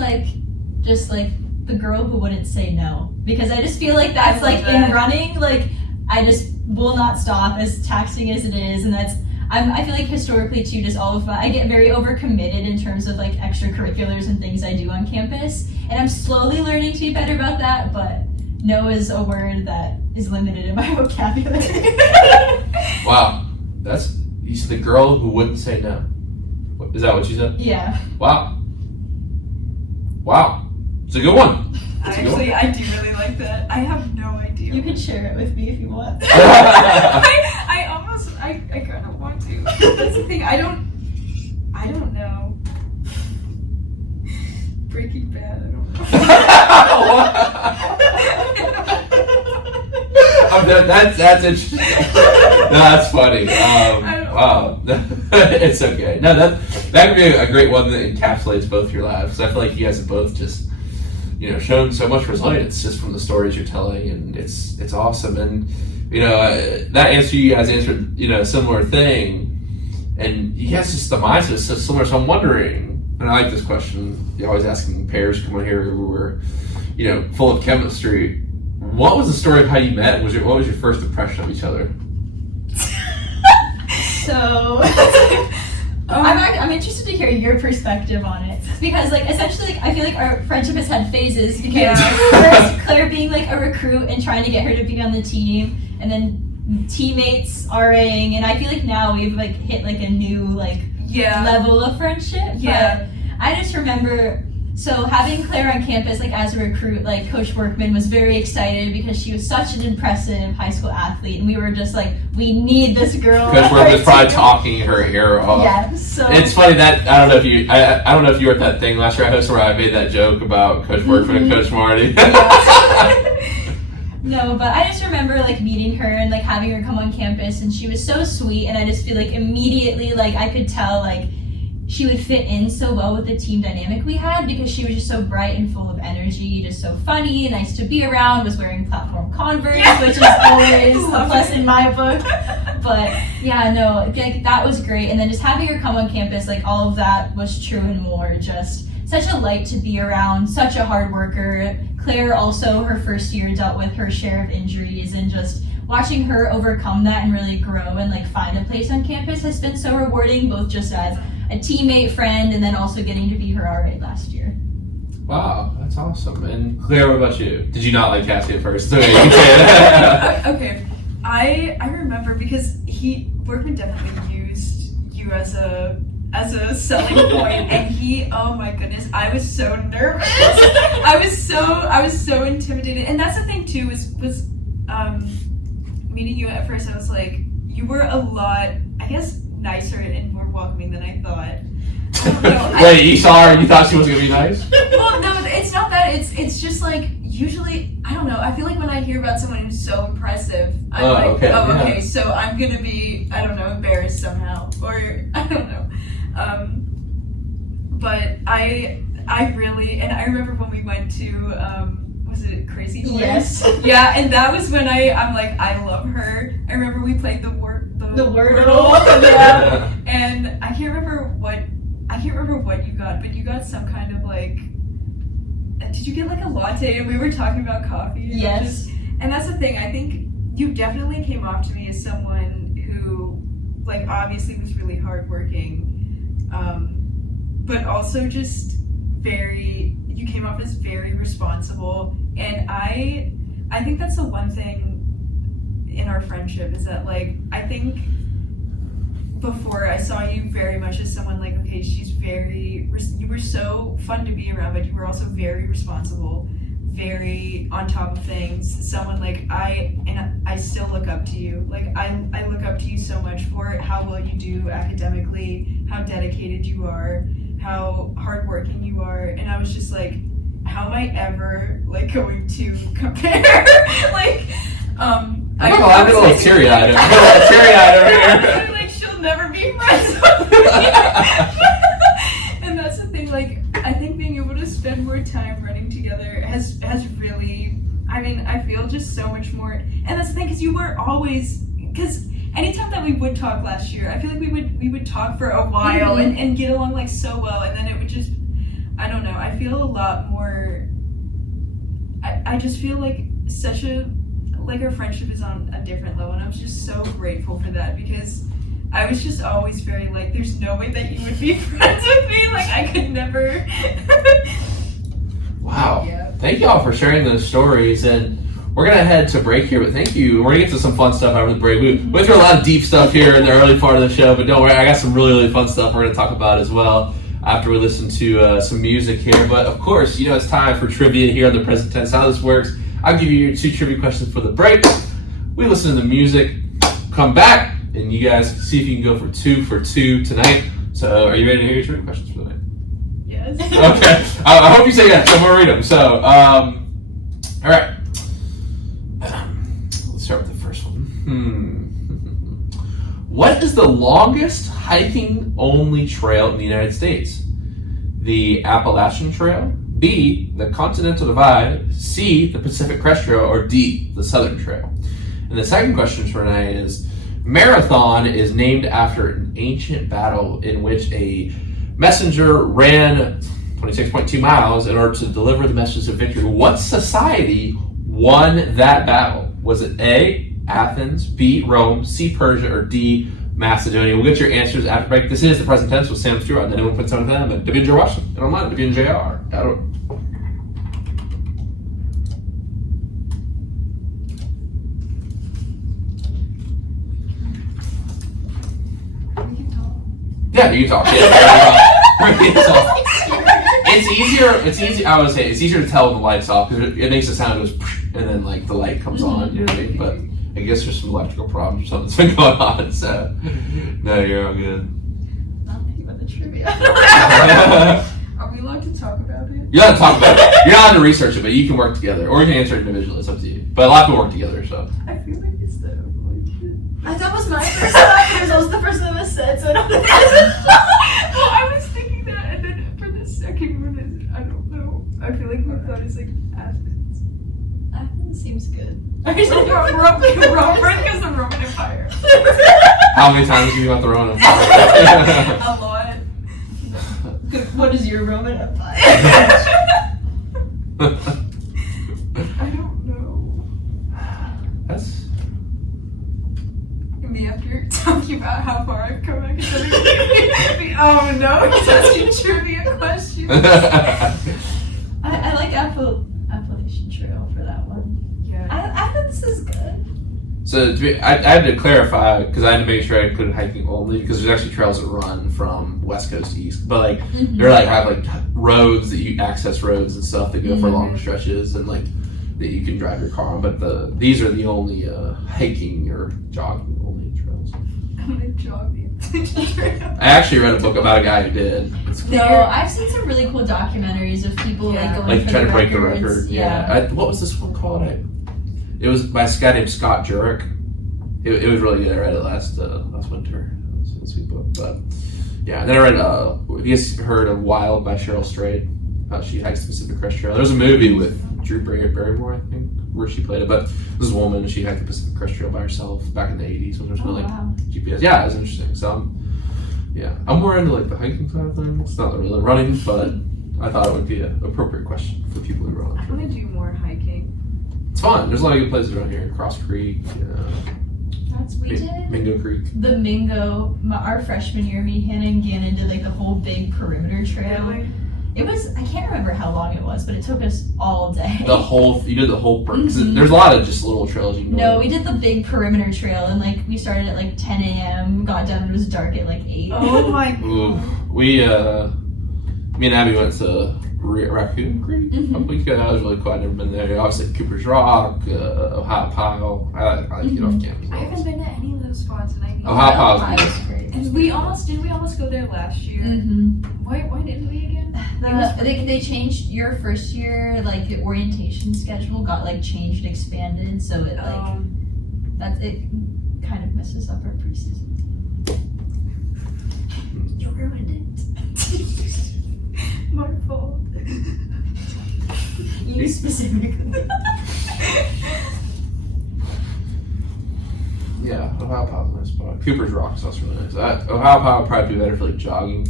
just the girl who wouldn't say no, because I just feel like that's in running. Like I just will not stop, as taxing as it is, and I feel like historically too, just all of I get very overcommitted in terms of like extracurriculars and things I do on campus, and I'm slowly learning to be better about that. But no is a word that is limited in my vocabulary. Wow, you said the girl who wouldn't say no. Is that what you said? Yeah. Wow. It's a good one. I do really like that. I have no idea. You can share it with me if you want. I kind of want to. That's the thing. I don't know. Breaking Bad. I don't know. That's interesting. No, that's funny. Wow. It's okay. No, that could be a great one that encapsulates both your lives. Because I feel like you guys have both just, shown so much resilience just from the stories you're telling, and it's awesome. And that answer you guys answered, a similar thing, and you guys just the mindset is so similar. So I'm wondering, and I like this question. You're always asking pairs come on here who were, full of chemistry. What was the story of how you met? What was your first impression of each other? So, I'm interested to hear your perspective on it, because essentially I feel like our friendship has had phases, because first Claire being a recruit and trying to get her to be on the team, and then teammates RAing, and I feel like now we've hit a new level of friendship. Yeah. But I just remember, so having Claire on campus as a recruit, Coach Workman was very excited because she was such an impressive high school athlete, and we were just we need this girl. Coach Workman was probably talking her ear off. Yeah, so it's funny that I don't know if you were at that thing last year I hosted where I made that joke about Coach Workman and Coach Marty. No, but I just remember meeting her and having her come on campus, and she was so sweet, and I just feel immediately I could tell she would fit in so well with the team dynamic we had, because she was just so bright and full of energy, just so funny, nice to be around, was wearing platform Converse, which is always a plus in my book. But yeah, no, that was great. And then just having her come on campus, all of that was true and more. Just such a light to be around, such a hard worker. Claire also, her first year, dealt with her share of injuries, and just watching her overcome that and really grow and like find a place on campus has been so rewarding, both just as a teammate, friend, and then also getting to be her RA last year. Wow, that's awesome. And Claire, what about you? Did you not like Cassie at first? So you can say that. Okay, I remember because Workman definitely used you as a selling point, and oh my goodness, I was so nervous. I was so intimidated, and that's the thing too. Was meeting you at first, I was like, you were a lot, I guess, nicer and more welcoming than I thought. I don't know. Wait, you saw her and you thought she was gonna be nice? Well, no, it's not that. It's just like usually, I don't know. I feel like when I hear about someone who's so impressive, I'm okay, so I'm gonna be, I don't know, embarrassed somehow, or I don't know. But I really, and I remember when we went to, was it Crazy Horse? Yes. Yeah, and that was when I'm like, I love her. I remember we played the Wordle. Yeah. And I can't remember what you got, but you got some kind of like, did you get like a latte? And we were talking about coffee. Yes. And that's the thing. I think you definitely came off to me as someone who, like, obviously was really hardworking, but also just you came off as very responsible. And I think that's the one thing in our friendship is that, like, I think before I saw you very much as someone like, okay, you were so fun to be around, but you were also very responsible, very on top of things. Someone like I still look up to you. Like I look up to you so much for how well you do academically, how dedicated you are, how hardworking you are. And I was just like, how am I ever like going to compare? Like, I get a little teary-eyed. Over here. Like, she'll never be friends with me. And that's the thing. Like, I think being able to spend more time running together has really. I mean, I feel just so much more. And that's the thing, because you were always. Because anytime that we would talk last year, I feel like we would talk for a while and get along like so well, and then it would just. I don't know. I feel a lot more. I just feel like our friendship is on a different level, and I'm just so grateful for that, because I was just always very like, there's no way that you would be friends with me. Like, I could never. Wow. Yeah. Thank y'all for sharing those stories, and we're gonna head to break here, but thank you. We're gonna get to some fun stuff after the break. We went through a lot of deep stuff here in the early part of the show, but don't worry, I got some really, really fun stuff we're gonna talk about as well after we listen to some music here. But of course, it's time for trivia here on the Present Tense. How this works, I'll give you your 2 trivia questions for the break. We listen to the music, come back, and you guys see if you can go for 2 for 2 tonight. So, are you ready to hear your trivia questions for the night? Yes. Okay. I hope you say yes. I'm gonna read them. So, all right. Let's start with the first one. What is the longest hiking-only trail in the United States? The Appalachian Trail, B, the Continental Divide, C, the Pacific Crest Trail, or D, the Southern Trail? And the second question for tonight is, Marathon is named after an ancient battle in which a messenger ran 26.2 miles in order to deliver the message of victory. What society won that battle? Was it A, Athens, B, Rome, C, Persia, or D, Macedonia? We'll get your answers after break. This is the Present Tense with Sam Stewart, and then we'll put some of them at Dubjay Washington and online at WNJR.org. Yeah, you can talk. You can talk. It's easier. I would say it's easier to tell when the light's off, because it makes a sound, goes, and then like the light comes on. You know what I mean? But I guess there's some electrical problems or something's been going on. So no, you're all good. I'll think about the trivia. Are we allowed to talk about it? You're allowed to talk about it. You're not allowed to research it, but you can work together, or you can answer it individually. It's up to you. But a lot of people work together, so. I feel like it's the That was my first thought, because that was the first thing that was said, so I don't know. Well, I was thinking that, and then for the second one, I don't know. I feel like my thought is like Athens. Athens seems good. Rome, because the Roman Empire. How many times have you got the Roman Empire? A lot. What is your Roman Empire? I don't know. That's Maybe after talking about how far I've come academically. Oh no, he's asking trivia questions. I like Appalachian Trail for that one. Yeah. I think this is good. So I had to clarify because I had to make sure I included hiking only because there's actually trails that run from west coast to east, but like they're like have like roads that you access roads and stuff that go for long stretches and like that you can drive your car on. But these are the only hiking or jogging only trails. I'm gonna jog the trail. I actually read a book about a guy who did. No, I've seen some really cool documentaries of people like going Like for trying the to break the records. record. Yeah. What was this one called? It was by this guy named Scott Jurek. It was really good. I read it last winter. It was a sweet book. But yeah, and then I read have you guys heard of Wild by Cheryl Strayed? She hikes the Pacific Crest Trail. There's a movie with Drew Barrymore, I think, where she played it. But this woman, she hiked the Pacific Crest Trail by herself back in the 80s when there was no GPS. Yeah, it was interesting. So I'm more into like the hiking side of things, not really running, but I thought it would be an appropriate question for people who run. I want to do more hiking. It's fun. There's a lot of good places around here. Cross Creek, We did Mingo Creek. the Mingo. Our freshman year, me, Hannah, and Gannon did like the whole big perimeter trail. Really? It was, I can't remember how long it was, but it took us all day. You did the whole, there's a lot of just little trails you can go. No, we did the big perimeter trail, and like we started at like 10 a.m., got done, and it was dark at like 8. Oh my Ooh, me and Abby went to Raccoon Creek a couple weeks ago. That was really cool. I'd never been there. Obviously, Cooper's Rock, Ohio Pile. I like to get off campus. I haven't been to any of those spots, and I need Ohio to. Pile's was great. And we almost go there last year. Why didn't we again? They changed your first year, like the orientation schedule got like changed, expanded, so it like it kind of messes up our preseason. You ruined it. My fault. You specifically. Yeah, Ohio Pile's a nice spot. Cooper's Rock is also really nice. Ohio Pile would probably be better for like jogging.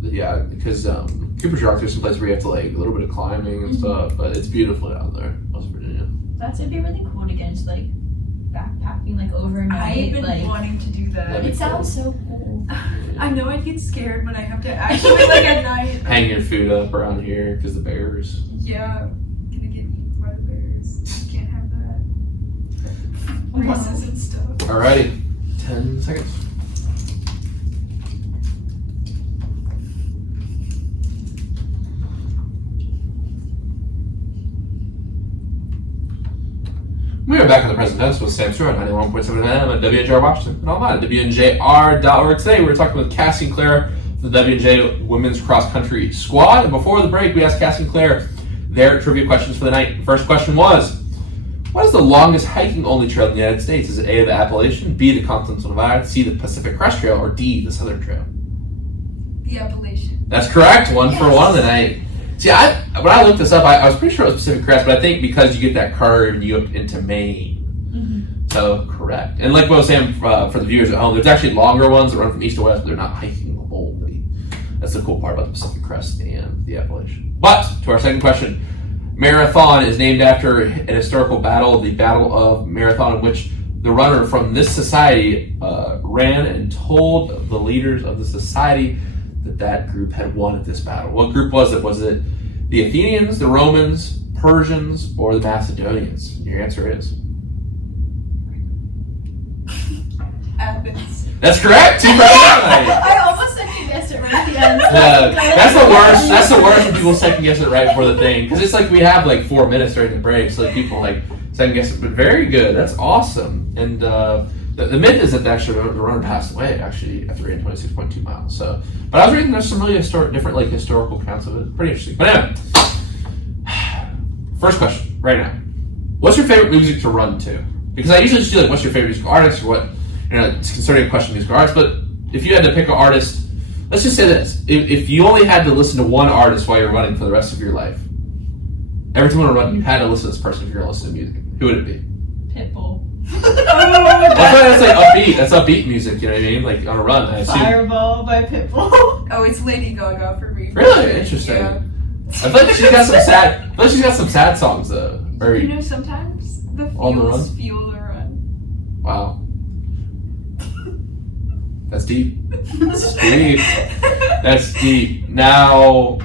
Yeah, because Cooper's Rock, there's some place where you have to like a little bit of climbing and stuff, but it's beautiful out there, West Virginia. It'd be really cool to get into like backpacking like overnight. I've been like, wanting to do that. it sounds so cool. I know I'd get scared when I have to actually like at night. Hang your food up around here because the bears. Yeah, gonna get eaten by the bears. Can't have that. Races and stuff. Alrighty, 10 seconds. We are back in the present tense with Sam Stewart, 91.7 FM at WNJR Washington and online at WNJR.org. Today we're talking with Cassie and Claire from the WNJ Women's Cross Country Squad. And before the break, we asked Cassie and Claire their trivia questions for the night. The first question was, what is the longest hiking-only trail in the United States? Is it A, the Appalachian, B, the Continental Divide, C, the Pacific Crest Trail, or D, the Southern Trail? The Appalachian. That's correct. One for one tonight. See, when I looked this up, I was pretty sure it was Pacific Crest, but I think because you get that curve, you up into Maine. So, correct. And like what I was saying for the viewers at home, there's actually longer ones that run from east to west, but they're not hiking only. That's the cool part about the Pacific Crest and the Appalachian. But, to our second question, Marathon is named after an historical battle, the Battle of Marathon, in which the runner from this society ran and told the leaders of the society that group had won at this battle. What group was it? Was it the Athenians, the Romans, Persians, or the Macedonians? And your answer is Athens. that's correct. 2 for 1. I almost second guessed it right at the end. That's the worst. That's the worst when people second guess it right before the thing, because it's like we have like 4 minutes during the break, so like people like second guess it. But very good. That's awesome. And the myth is that the runner passed away actually after running 26.2 miles. So, but I was reading there's some really different like historical accounts of it. Pretty interesting. But anyway, first question right now: what's your favorite music to run to? Because I usually just do like, what's your favorite musical artist, or what? It's considered a question of musical artists. But if you had to pick an artist, let's just say this: if you only had to listen to one artist while you're running for the rest of your life, every time you want to run, you had to listen to this person if you're going to listen to music. Who would it be? Pitbull. That's like upbeat. That's upbeat music. You know what I mean? Like on a run. I assume. Fireball by Pitbull. Oh, it's Lady Gaga for me. Really interesting. Yeah. I feel like she's got some sad. I feel like she's got some sad songs though. Or, You know, sometimes the On the feels run? fuel the run. wow. That's deep. That's deep. That's deep. Now,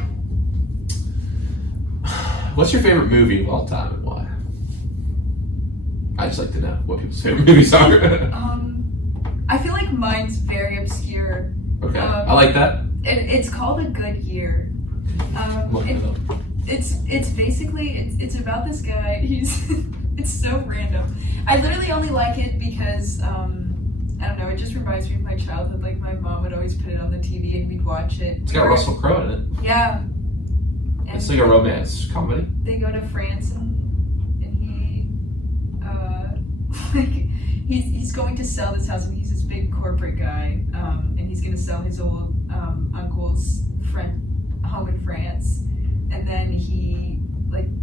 what's your favorite movie of all time and why? I just like to know what people's favorite movies are. I feel like mine's very obscure. Okay, I like that. It's called A Good Year. It's basically it's about this guy. It's so random. I literally only like it because I don't know. It just reminds me of my childhood. Like my mom would always put it on the TV and we'd watch it. It's got Russell Crowe in it. Yeah. And It's like a romance comedy. they go to France and he like he's going to sell this house. I mean, he's this big corporate guy and he's going to sell his old uncle's home in France. And then he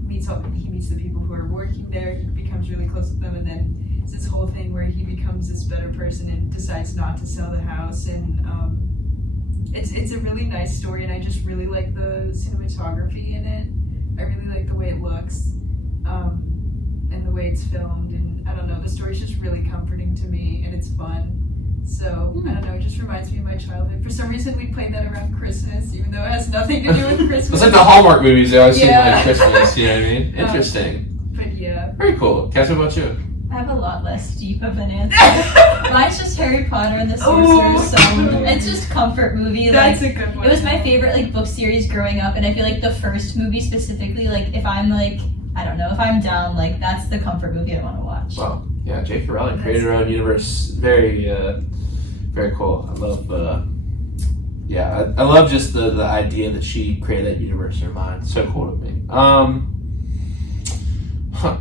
meets the people who are working there. He becomes really close with them, and then it's this whole thing where he becomes this better person and decides not to sell the house. And it's a really nice story, and I just really like the cinematography in it. I really like the way it looks, and the way it's filmed. And I don't know, the story's just really comforting to me, and it's fun. So, I don't know, it just reminds me of my childhood. For some reason, we played that around Christmas, even though it has nothing to do with Christmas. It's like the Hallmark movies. They always seem Yeah. like Christmas. You know what I mean? Interesting. But yeah. Very cool. Cassie, what about you? I have a lot less deep of an answer. Mine's just Harry Potter and the Sorcerer's Stone. It's just comfort movie. That's Like, a good one. it was my favorite like book series growing up, and I feel like the first movie specifically, like if I'm like, I don't know, if I'm down, like that's the comfort movie I want to watch. Wow. Yeah, J.K. Rowling created her own universe. Very, very cool. I love, I love just the idea that she created that universe in her mind. So cool to me.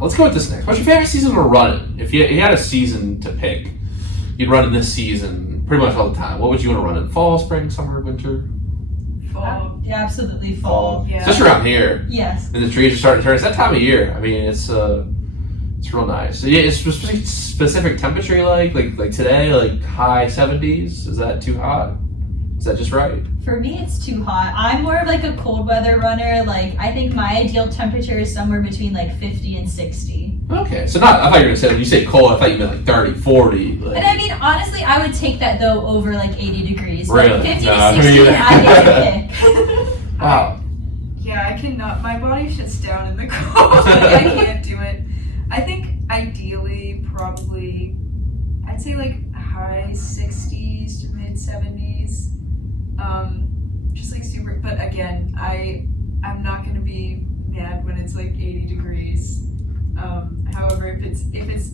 Let's go with this next. What's your favorite season to run? If you had a season to pick, you'd run in this season pretty much all the time. What would you want to run in? Fall, spring, summer, winter? Fall. Yeah, absolutely fall. Yeah. Especially around here. Yes. And the trees are starting to turn. It's that time of year. I mean, it's real nice. So yeah, it's specific temperature you like today, like high 70s. Is that too hot? Is that just right? For me, it's too hot. I'm more of like a cold weather runner. Like I think my ideal temperature is somewhere between like 50 and 60. Okay, so not. I thought you were gonna say when you say cold, I thought you meant like 30, 40. Like, And I mean, honestly, I would take that though over like 80 degrees. Really? Like 50 No, to 60, me either. I get to pick. wow. Yeah, I cannot. My body shuts down in the cold. I can't do it. I think ideally, probably, I'd say like high 60s to mid 70s. Just like super. But again, I'm not gonna be mad when it's like 80 degrees. However, if it's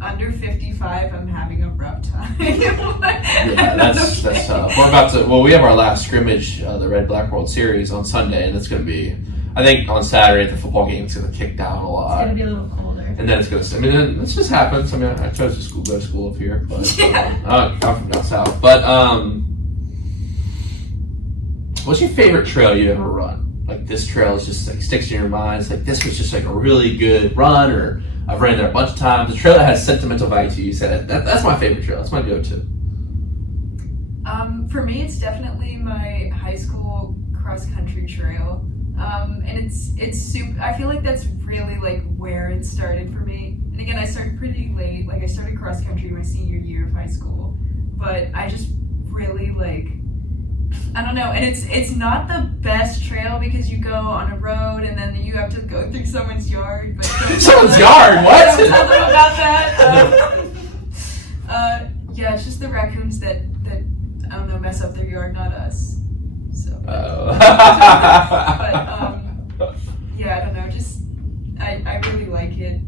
under 55, I'm having a rough time. Yeah, that's tough. We're about to. Well, we have our last scrimmage, the Red Black World Series on Sunday, and it's gonna be. I think on Saturday at the football game, it's gonna kick down a It's lot. gonna be a little colder. And then it's gonna. I mean, this just happens. I mean, I chose to go to school up here, but I'm from down south. But what's your favorite trail you ever run? Like this trail is just like sticks in your mind. It's like this was just like a really good run, or I've ran there a bunch of times. The trail that has sentimental value to you. You said that's my favorite trail. That's my go-to. For me, it's definitely my high school cross country trail. And it's super. I feel like that's really like where it started for me. And again, I started pretty late. Like I started cross country my senior year of high school, but I just really like. I don't know, and it's not the best trail because you go on a road and then you have to go through someone's yard. But Someone's yard? What? Don't tell them about that. Yeah, it's just the raccoons that I don't know mess up their yard, not us. So. But yeah, I don't know. Just I really like it.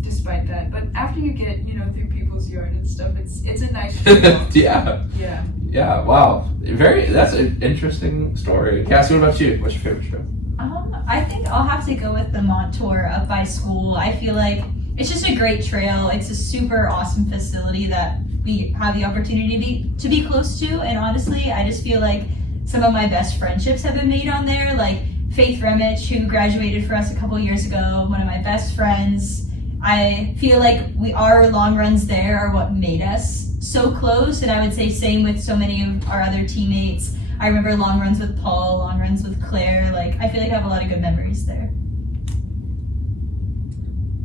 Despite that, but after you get through people's yard and stuff, it's a nice trail. Yeah. Yeah. Yeah, wow. That's an interesting story. Cassie, what about you? What's your favorite trail? I think I'll have to go with the Montour up by school. I feel like it's just a great trail. It's a super awesome facility that we have the opportunity to be close to. And honestly, I just feel like some of my best friendships have been made on there. Like Faith Remich, who graduated for us a couple years ago, one of my best friends. I feel like our long runs there are what made us so close, and I would say same with so many of our other teammates. I remember long runs with Paul, long runs with Claire. Like, I feel like I have a lot of good memories there.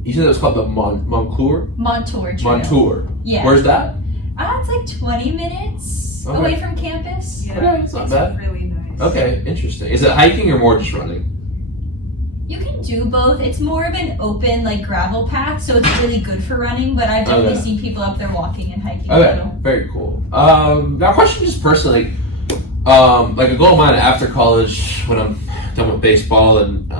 You said it was called the Montour? Montour Trail. Montour. Yeah. Where's that? It's like 20 minutes away from campus. Yeah, Okay, it's not bad. Really nice. Okay, interesting. Is it hiking or more just running? You can do both. It's more of an open, like, gravel path, so it's really good for running, but I've definitely seen people up there walking and hiking a Okay, little. very cool. Now, a question just personally, like a goal of mine after college when I'm done with baseball and,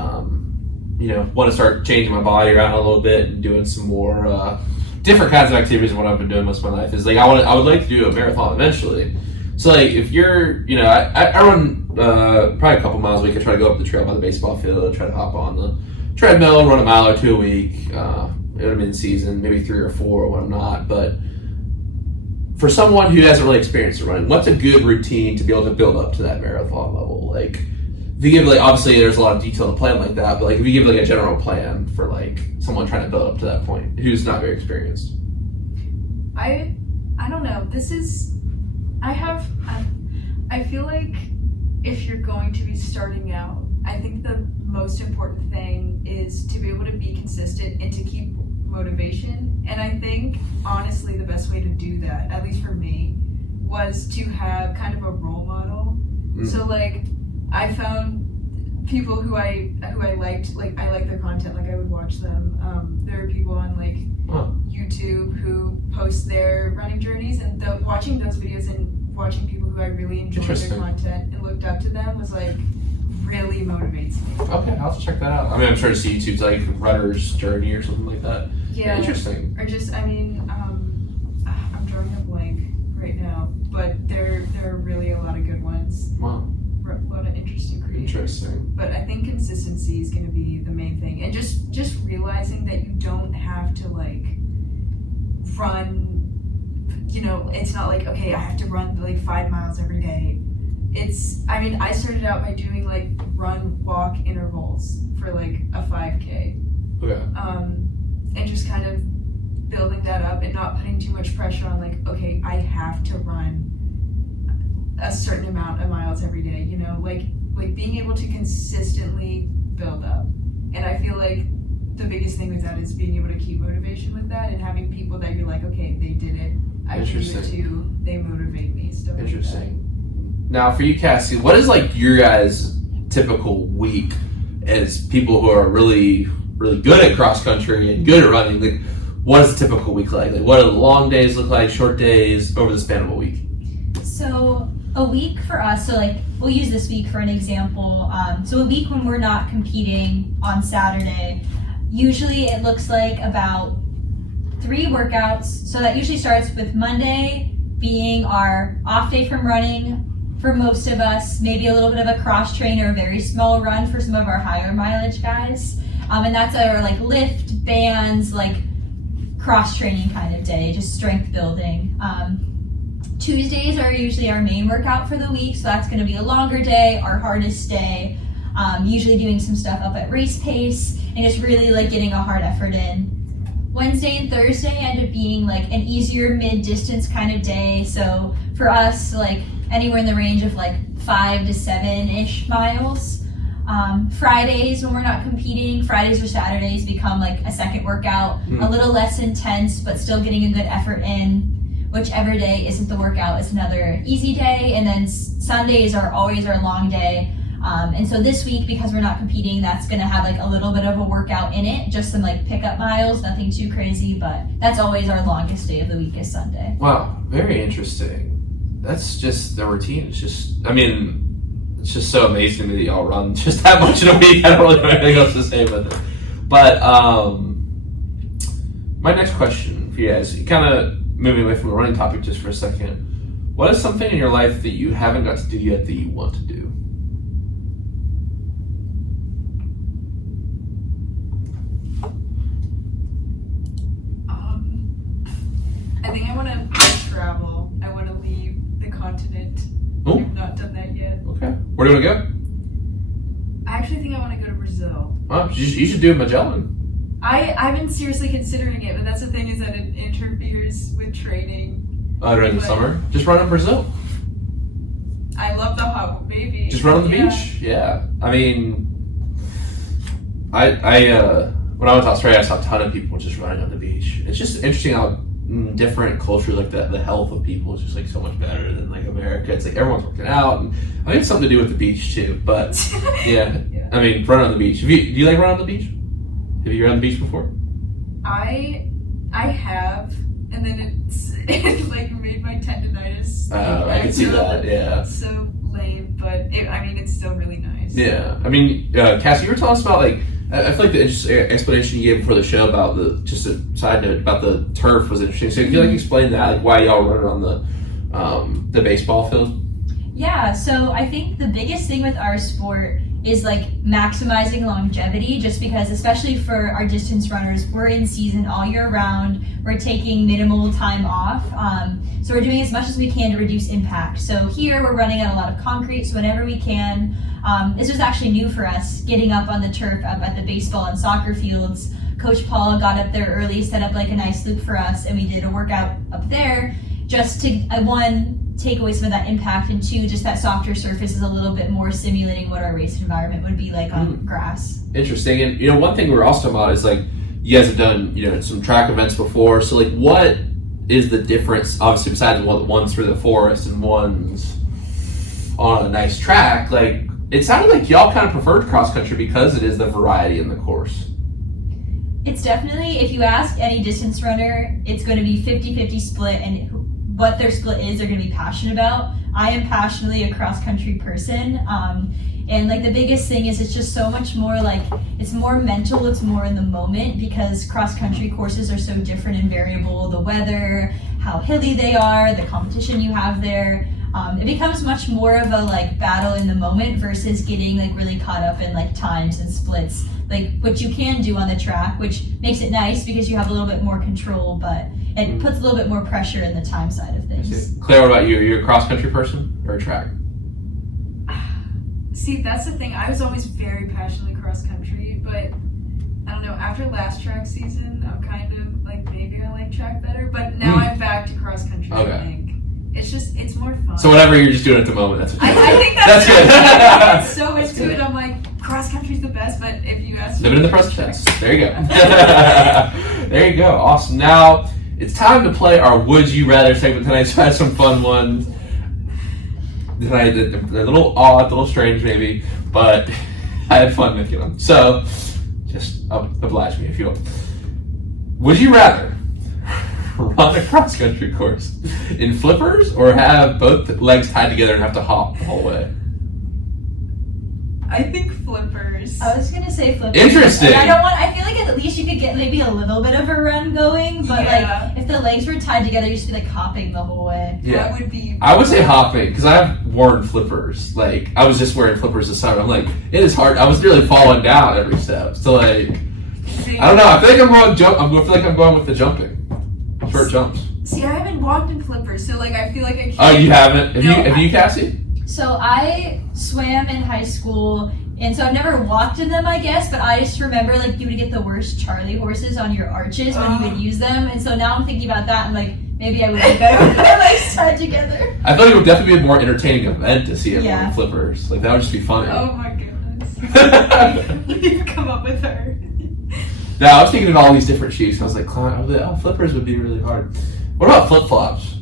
want to start changing my body around a little bit and doing some more different kinds of activities than what I've been doing most of my life is like I would like to do a marathon eventually. So like if you're, I run probably a couple miles a week. I try to go up the trail by the baseball field, try to hop on the treadmill, run a mile or two a week. It'll be in season, maybe 3 or 4 when I'm not. But for someone who hasn't really experienced running, what's a good routine to be able to build up to that marathon level? Like if you give obviously there's a lot of detail to plan like that, but like if you give a general plan for like someone trying to build up to that point who's not very experienced. I don't know. I feel like if you're going to be starting out, I think the most important thing is to be able to be consistent and to keep motivation. And I think honestly the best way to do that, at least for me, was to have kind of a role model. So like I found people who I liked, like I liked their content, like I would watch them. There are people on like YouTube who post their running journeys, and watching those videos and watching people who I really enjoyed their content and looked up to them was like really motivates me. Okay, I'll have to check that out. I mean, I'm sure to see YouTube's like runner's journey or something like that. Yeah, interesting. Or just, I'm drawing a blank right now, but there are really a lot of good ones. Wow. A lot of interesting creators. Interesting. But I think consistency is going to be the main thing, and just realizing that you don't have to like run. It's not like, okay, I have to run like 5 miles every day. I started out by doing like run walk intervals for like a 5K. Okay. And just kind of building that up and not putting too much pressure on like, okay, I have to run a certain amount of miles every day, like being able to consistently build up. And I feel like the biggest thing with that is being able to keep motivation with that and having people that you're like, okay, they did it. I can do it too. They motivate me. Stuff Interesting. Like that. Now, for you, Cassie, what is like your guys' typical week as people who are really, really good at cross country and good at running? Like, what does a typical week like? Like, what do the long days look like? Short days over the span of a week? So a week for us, so like we'll use this week for an example. So a week when we're not competing on Saturday, usually it looks like about 3 workouts. So that usually starts with Monday being our off day from running for most of us, maybe a little bit of a cross train or a very small run for some of our higher mileage guys. And that's our like lift, bands, like cross training kind of day, just strength building. Tuesdays are usually our main workout for the week, so that's going to be a longer day, our hardest day. Usually doing some stuff up at race pace and just really like getting a hard effort in. Wednesday and Thursday end up being like an easier mid-distance kind of day. So for us, like anywhere in the range of like 5 to 7-ish miles. Fridays when we're not competing, Fridays or Saturdays become like a second workout, a little less intense, but still getting a good effort in. Whichever day isn't the workout is another easy day. And then Sundays are always our long day. And so this week, because we're not competing, that's going to have like a little bit of a workout in it, just some like pickup miles, nothing too crazy, but that's always our longest day of the week is Sunday. Wow, very interesting. That's just the routine. It's just so amazing to me that y'all run just that much in a week. I don't really have anything else to say with it. But my next question for you guys, kind of moving away from the running topic just for a second, what is something in your life that you haven't got to do yet that you want to do? I think I want to travel. I want to leave the continent. Oh. I've not done that yet. Okay. Where do you want to go? I actually think I want to go to Brazil. Oh, you should do Magellan. I've been seriously considering it, but that's the thing is that it interferes with training. During the summer? Just run in Brazil. I love the hot baby. Just run on the beach. Yeah. I mean, when I went to Australia, I saw a ton of people just running on the beach. It's just interesting how different cultures, like the health of people is just like so much better than like America. It's like everyone's working out, and I think it's something to do with the beach too. But yeah. I mean, run on the beach. Do you like run on the beach? Have you run on the beach before? I have, and then it like made my tendonitis. I can see that. Yeah. So lame, but it's still really nice. Yeah. I mean, Cassie, you were telling us about like. I feel like the interesting explanation you gave before the show about just a side note about the turf was interesting. So can you like explain that, like why y'all run on the baseball field? Yeah, so I think the biggest thing with our sport is like maximizing longevity, just because especially for our distance runners, we're in season all year round. We're taking minimal time off. So we're doing as much as we can to reduce impact. So here we're running on a lot of concrete, so whenever we can. This was actually new for us, getting up on the turf up at the baseball and soccer fields. Coach Paul got up there early, set up like a nice loop for us, and we did a workout up there just to, one, take away some of that impact, and two, just that softer surface is a little bit more simulating what our race environment would be like on grass. Interesting. And one thing we're also talking about is like you guys have done some track events before, so like what is the difference, obviously besides one's through the forest and one's on a nice track? Like it sounded like y'all kind of preferred cross country because it is the variety in the course. It's definitely, if you ask any distance runner, it's going to be 50-50 split, and what their split is, they're going to be passionate about. I am passionately a cross-country person, and like the biggest thing is it's just so much more like, it's more mental, it's more in the moment, because cross-country courses are so different and variable. The weather, how hilly they are, the competition you have there. It becomes much more of a like battle in the moment versus getting like really caught up in like times and splits, like what you can do on the track, which makes it nice because you have a little bit more control, but it puts a little bit more pressure in the time side of things. Claire, what about you? Are you a cross-country person or a track? See, that's the thing. I was always very passionately cross-country, but I don't know, after last track season, I'm kind of like, maybe I like track better, but now I'm back to cross-country, Okay. I think. It's more fun. So whatever you're just doing at the moment, that's what you're I think that's good. There's so much to it. I'm like, cross-country's the best, but if you ask me... Living in the present tense. There you go. There you go. Awesome. Now, it's time to play our Would You Rather segment tonight. So I had some fun ones. Tonight, they're a little odd, a little strange maybe, but I had fun making them. So, just oblige me if you will. Would you rather run a cross-country course in flippers or have both legs tied together and have to hop the whole way? I think flippers. I was gonna say flippers. Interesting. And I feel like at least you could get maybe a little bit of a run going, but like if the legs were tied together, you'd just be like hopping the whole way. Yeah. That would be... I would say hopping, because I've worn flippers. Like, I was just wearing flippers this summer. I'm like, it is hard. I was really falling down every step. So like, I don't know. I feel like I'm going with the jumping. Short jumps. See, I haven't walked in flippers, so like I feel like I can't... Oh, you haven't? Have you, Cassie? So I swam in high school, and so I've never walked in them, I guess, but I just remember like you would get the worst Charlie horses on your arches when you would use them, and so now I'm thinking about that and like maybe I would be better with my legs tied together. I feel like it would definitely be a more entertaining event to see everyone in flippers. Like, that would just be funny. Oh my goodness. What did you come up with her? No, I was thinking of all these different shoes. I was like, flippers would be really hard. What about flip-flops?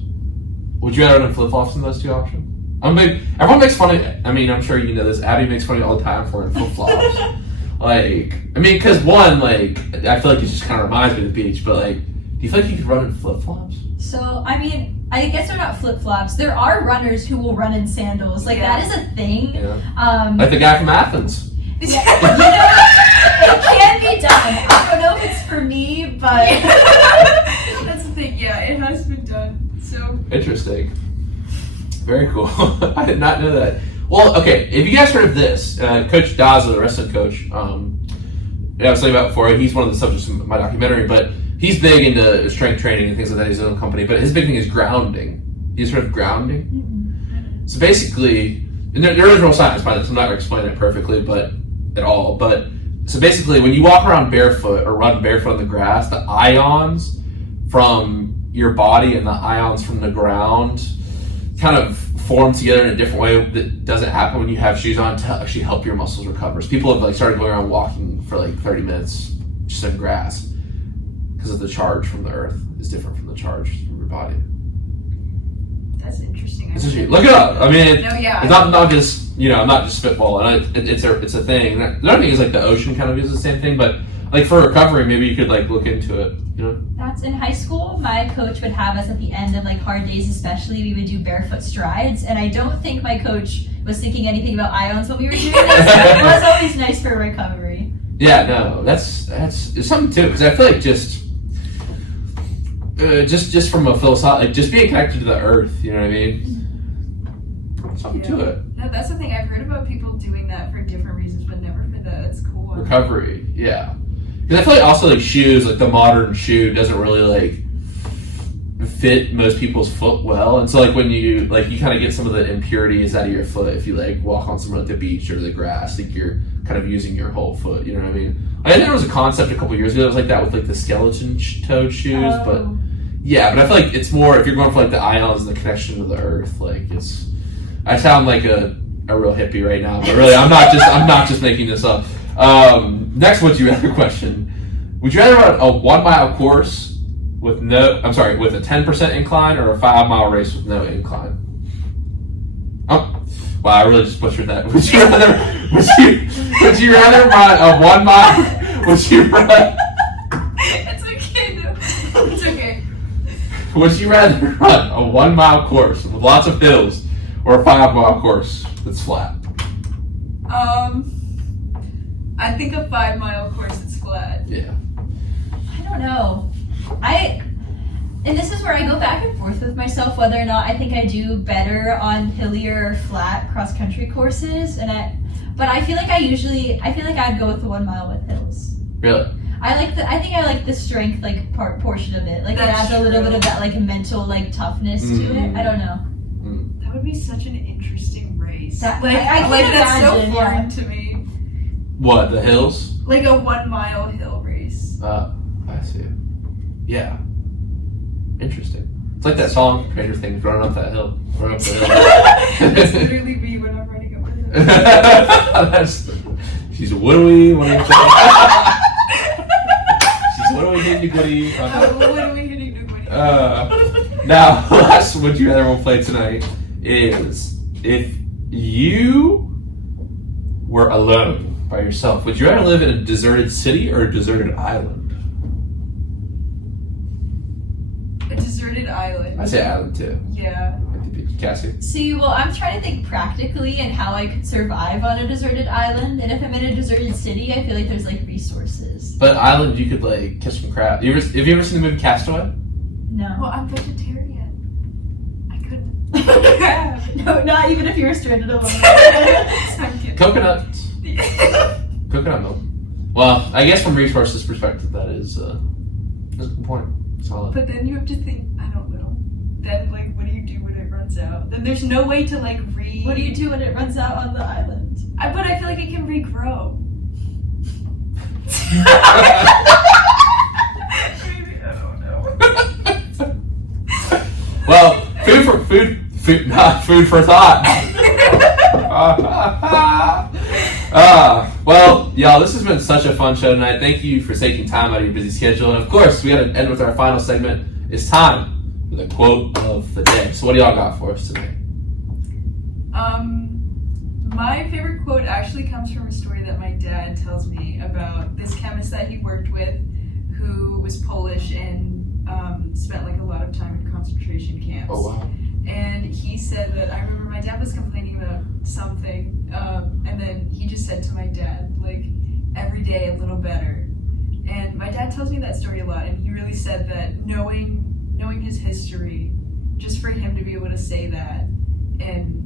Would you rather run flip-flops than those two options? Everyone makes fun of it. I mean, I'm sure you know this. Abby makes fun of me all the time for wearing flip-flops. Because one, like, I feel like it just kind of reminds me of the beach, but, like, do you feel like you could run in flip-flops? So, I mean, I guess they're not flip-flops. There are runners who will run in sandals. Like, that is a thing. Yeah. Like the guy from Athens. Yeah, it can be done. I don't know if it's for me, but... That's the thing, yeah, it has been done. So Interesting. Very cool. I did not know that. Well, okay, if you guys heard of this, Coach Daza, the wrestling coach, I was telling you about before, he's one of the subjects of my documentary, but he's big into strength training and things like that. He's his own company, but his big thing is grounding. You heard of grounding? Mm-hmm. So basically, and there is real science behind this. I'm not going to explain it perfectly, but So basically, when you walk around barefoot or run barefoot on the grass, the ions from your body and the ions from the ground kind of form together in a different way that doesn't happen when you have shoes on to actually help your muscles recover. So people have like started going around walking for like 30 minutes just in grass because of the charge from the earth is different from the charge from your body. That's interesting. Look it up. I mean, No, yeah. it's not just, I'm not just spitballing. It's a thing. Another thing is like the ocean kind of is the same thing, but like for recovery, maybe you could like look into it. That's in high school. My coach would have us at the end of like hard days, especially. We would do barefoot strides, and I don't think my coach was thinking anything about ions when we were doing this. It was always nice for recovery. Yeah, no, that's it's something too, because I feel like just from a philosophical, like just being connected to the earth, you know what I mean? Something to it. No, that's the thing. I've heard about people doing that for different reasons, but never for that. It's cool. Recovery, yeah. Because I feel like also like shoes, like the modern shoe doesn't really like fit most people's foot well, and so like when you kind of get some of the impurities out of your foot if you like walk on somewhere like the beach or the grass, like you're kind of using your whole foot. You know what I mean? I think there was a concept a couple years ago that was like that with like the skeleton-toed shoes, but yeah, but I feel like it's more if you're going for like the ions and the connection to the earth. Like I sound like a real hippie right now, but really I'm not just making this up. Next, would you rather question? Would you rather run a 1 mile course with a 10% incline or a 5 mile race with no incline? Oh, wow! I really just butchered that. Would you rather run a 1 mile? Would you run? It's okay. No. It's okay. Would you rather run a 1 mile course with lots of hills or a 5 mile course that's flat? I think a 5 mile course is flat. Yeah. I don't know. And this is where I go back and forth with myself whether or not I think I do better on hillier or flat cross country courses, but I feel like I'd go with the 1 mile with hills. Really? I think I like the strength like portion of it. Like it adds a little bit of that like mental like toughness to it. I don't know. That would be such an interesting race. That's so imagine, foreign to me. What, the hills? Like a 1 mile hill race. I see. Yeah. Interesting. It's like that song, Stranger Things, running up that hill. Running up the hill. That's literally me when I'm running up a hill. She's a woody. What are you saying? She's woody hitting goody. Literally hitting the goody. Now, last would you rather we'll play tonight is if you were alone by yourself, would you rather live in a deserted city or a deserted island? A deserted island. I'd say island too. Yeah. Cassie? See, well, I'm trying to think practically and how I could survive on a deserted island. And if I'm in a deserted city, I feel like there's like resources. But island, you could like catch some crab. Have you ever seen the movie Castaway? No. Well, I'm vegetarian. I couldn't. No, not even if you were stranded alone. I'm kidding. Coconuts. Coconut milk. Well, I guess from resources perspective, that's a good point. Solid. But then you have to think, I don't know. Then, like, what do you do when it runs out? Then there's no way to, like, What do you do when it runs out on the island? But I feel like it can regrow. Maybe, I don't know. Well, food for thought. Well, y'all, this has been such a fun show tonight. Thank you for taking time out of your busy schedule. And of course, we got to end with our final segment. It's time for the quote of the day. So what do y'all got for us today? My favorite quote actually comes from a story that my dad tells me about this chemist that he worked with who was Polish and spent like a lot of time in concentration camps. Oh, wow. And he said that, I remember my dad was complaining about something, and then he just said to my dad, like, every day a little better. And my dad tells me that story a lot, and he really said that knowing his history, just for him to be able to say that and,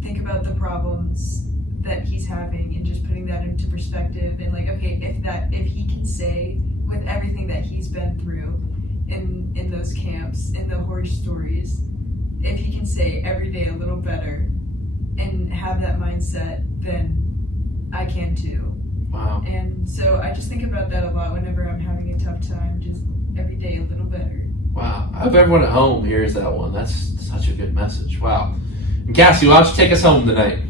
think about the problems that he's having and just putting that into perspective and like, okay, if he can say with everything that he's been through in those camps, in the horror stories, if he can say every day a little better and have that mindset, then I can too. Wow. And so I just think about that a lot whenever I'm having a tough time, just every day a little better. Wow. I hope everyone at home hears that one. That's such a good message. Wow. And Cassie, why don't you take us home tonight?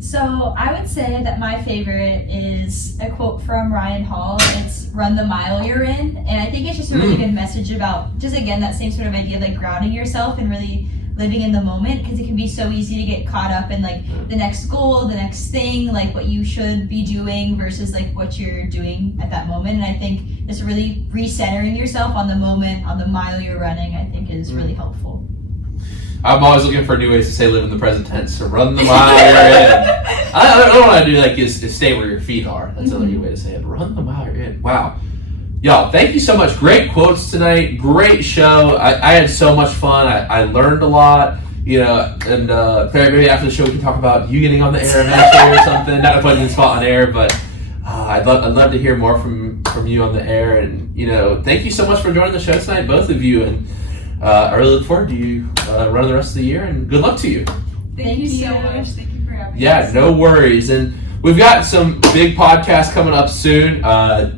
So I would say that my favorite is a quote from Ryan Hall. It's "Run the mile you're in," and I think it's just a really good message about just again that same sort of idea of like grounding yourself and really living in the moment, because it can be so easy to get caught up in like the next goal, the next thing, like what you should be doing versus like what you're doing at that moment. And I think just really recentering yourself on the moment, on the mile you're running, I think is really helpful. I'm always looking for new ways to say live in the present tense. So run the mile you're in. I want to do like is stay where your feet are. That's another good way to say it. Run the mile you're in. Wow. Y'all, thank you so much. Great quotes tonight. Great show. I had so much fun. I learned a lot. You know, and Claire, maybe after the show we can talk about you getting on the air eventually or something. Not to put in spot on air, but I'd love to hear more from you on the air. And you know, thank you so much for joining the show tonight, both of you. And I really look forward to you running the rest of the year. And good luck to you. Thank you so much. Thank you for having us. Yeah, no worries. And we've got some big podcasts coming up soon.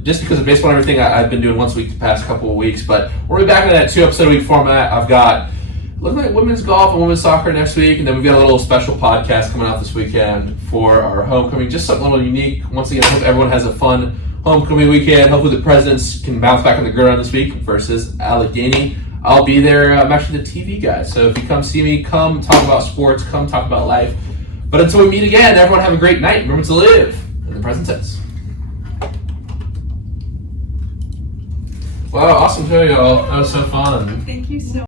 Just because of baseball and everything, I've been doing once a week the past couple of weeks. But we'll be back in that 2-episode-a-week format. I've got looking like women's golf and women's soccer next week. And then we've got a little special podcast coming out this weekend for our homecoming. Just something a little unique. Once again, I hope everyone has a fun homecoming weekend. Hopefully the Presidents can bounce back on the gridiron this week versus Allegheny. I'll be there. I'm actually the TV guy. So if you come see me, come talk about sports, come talk about life. But until we meet again, everyone have a great night. Remember to live in the present tense. Wow, awesome show, y'all. That was so fun. Thank you so much.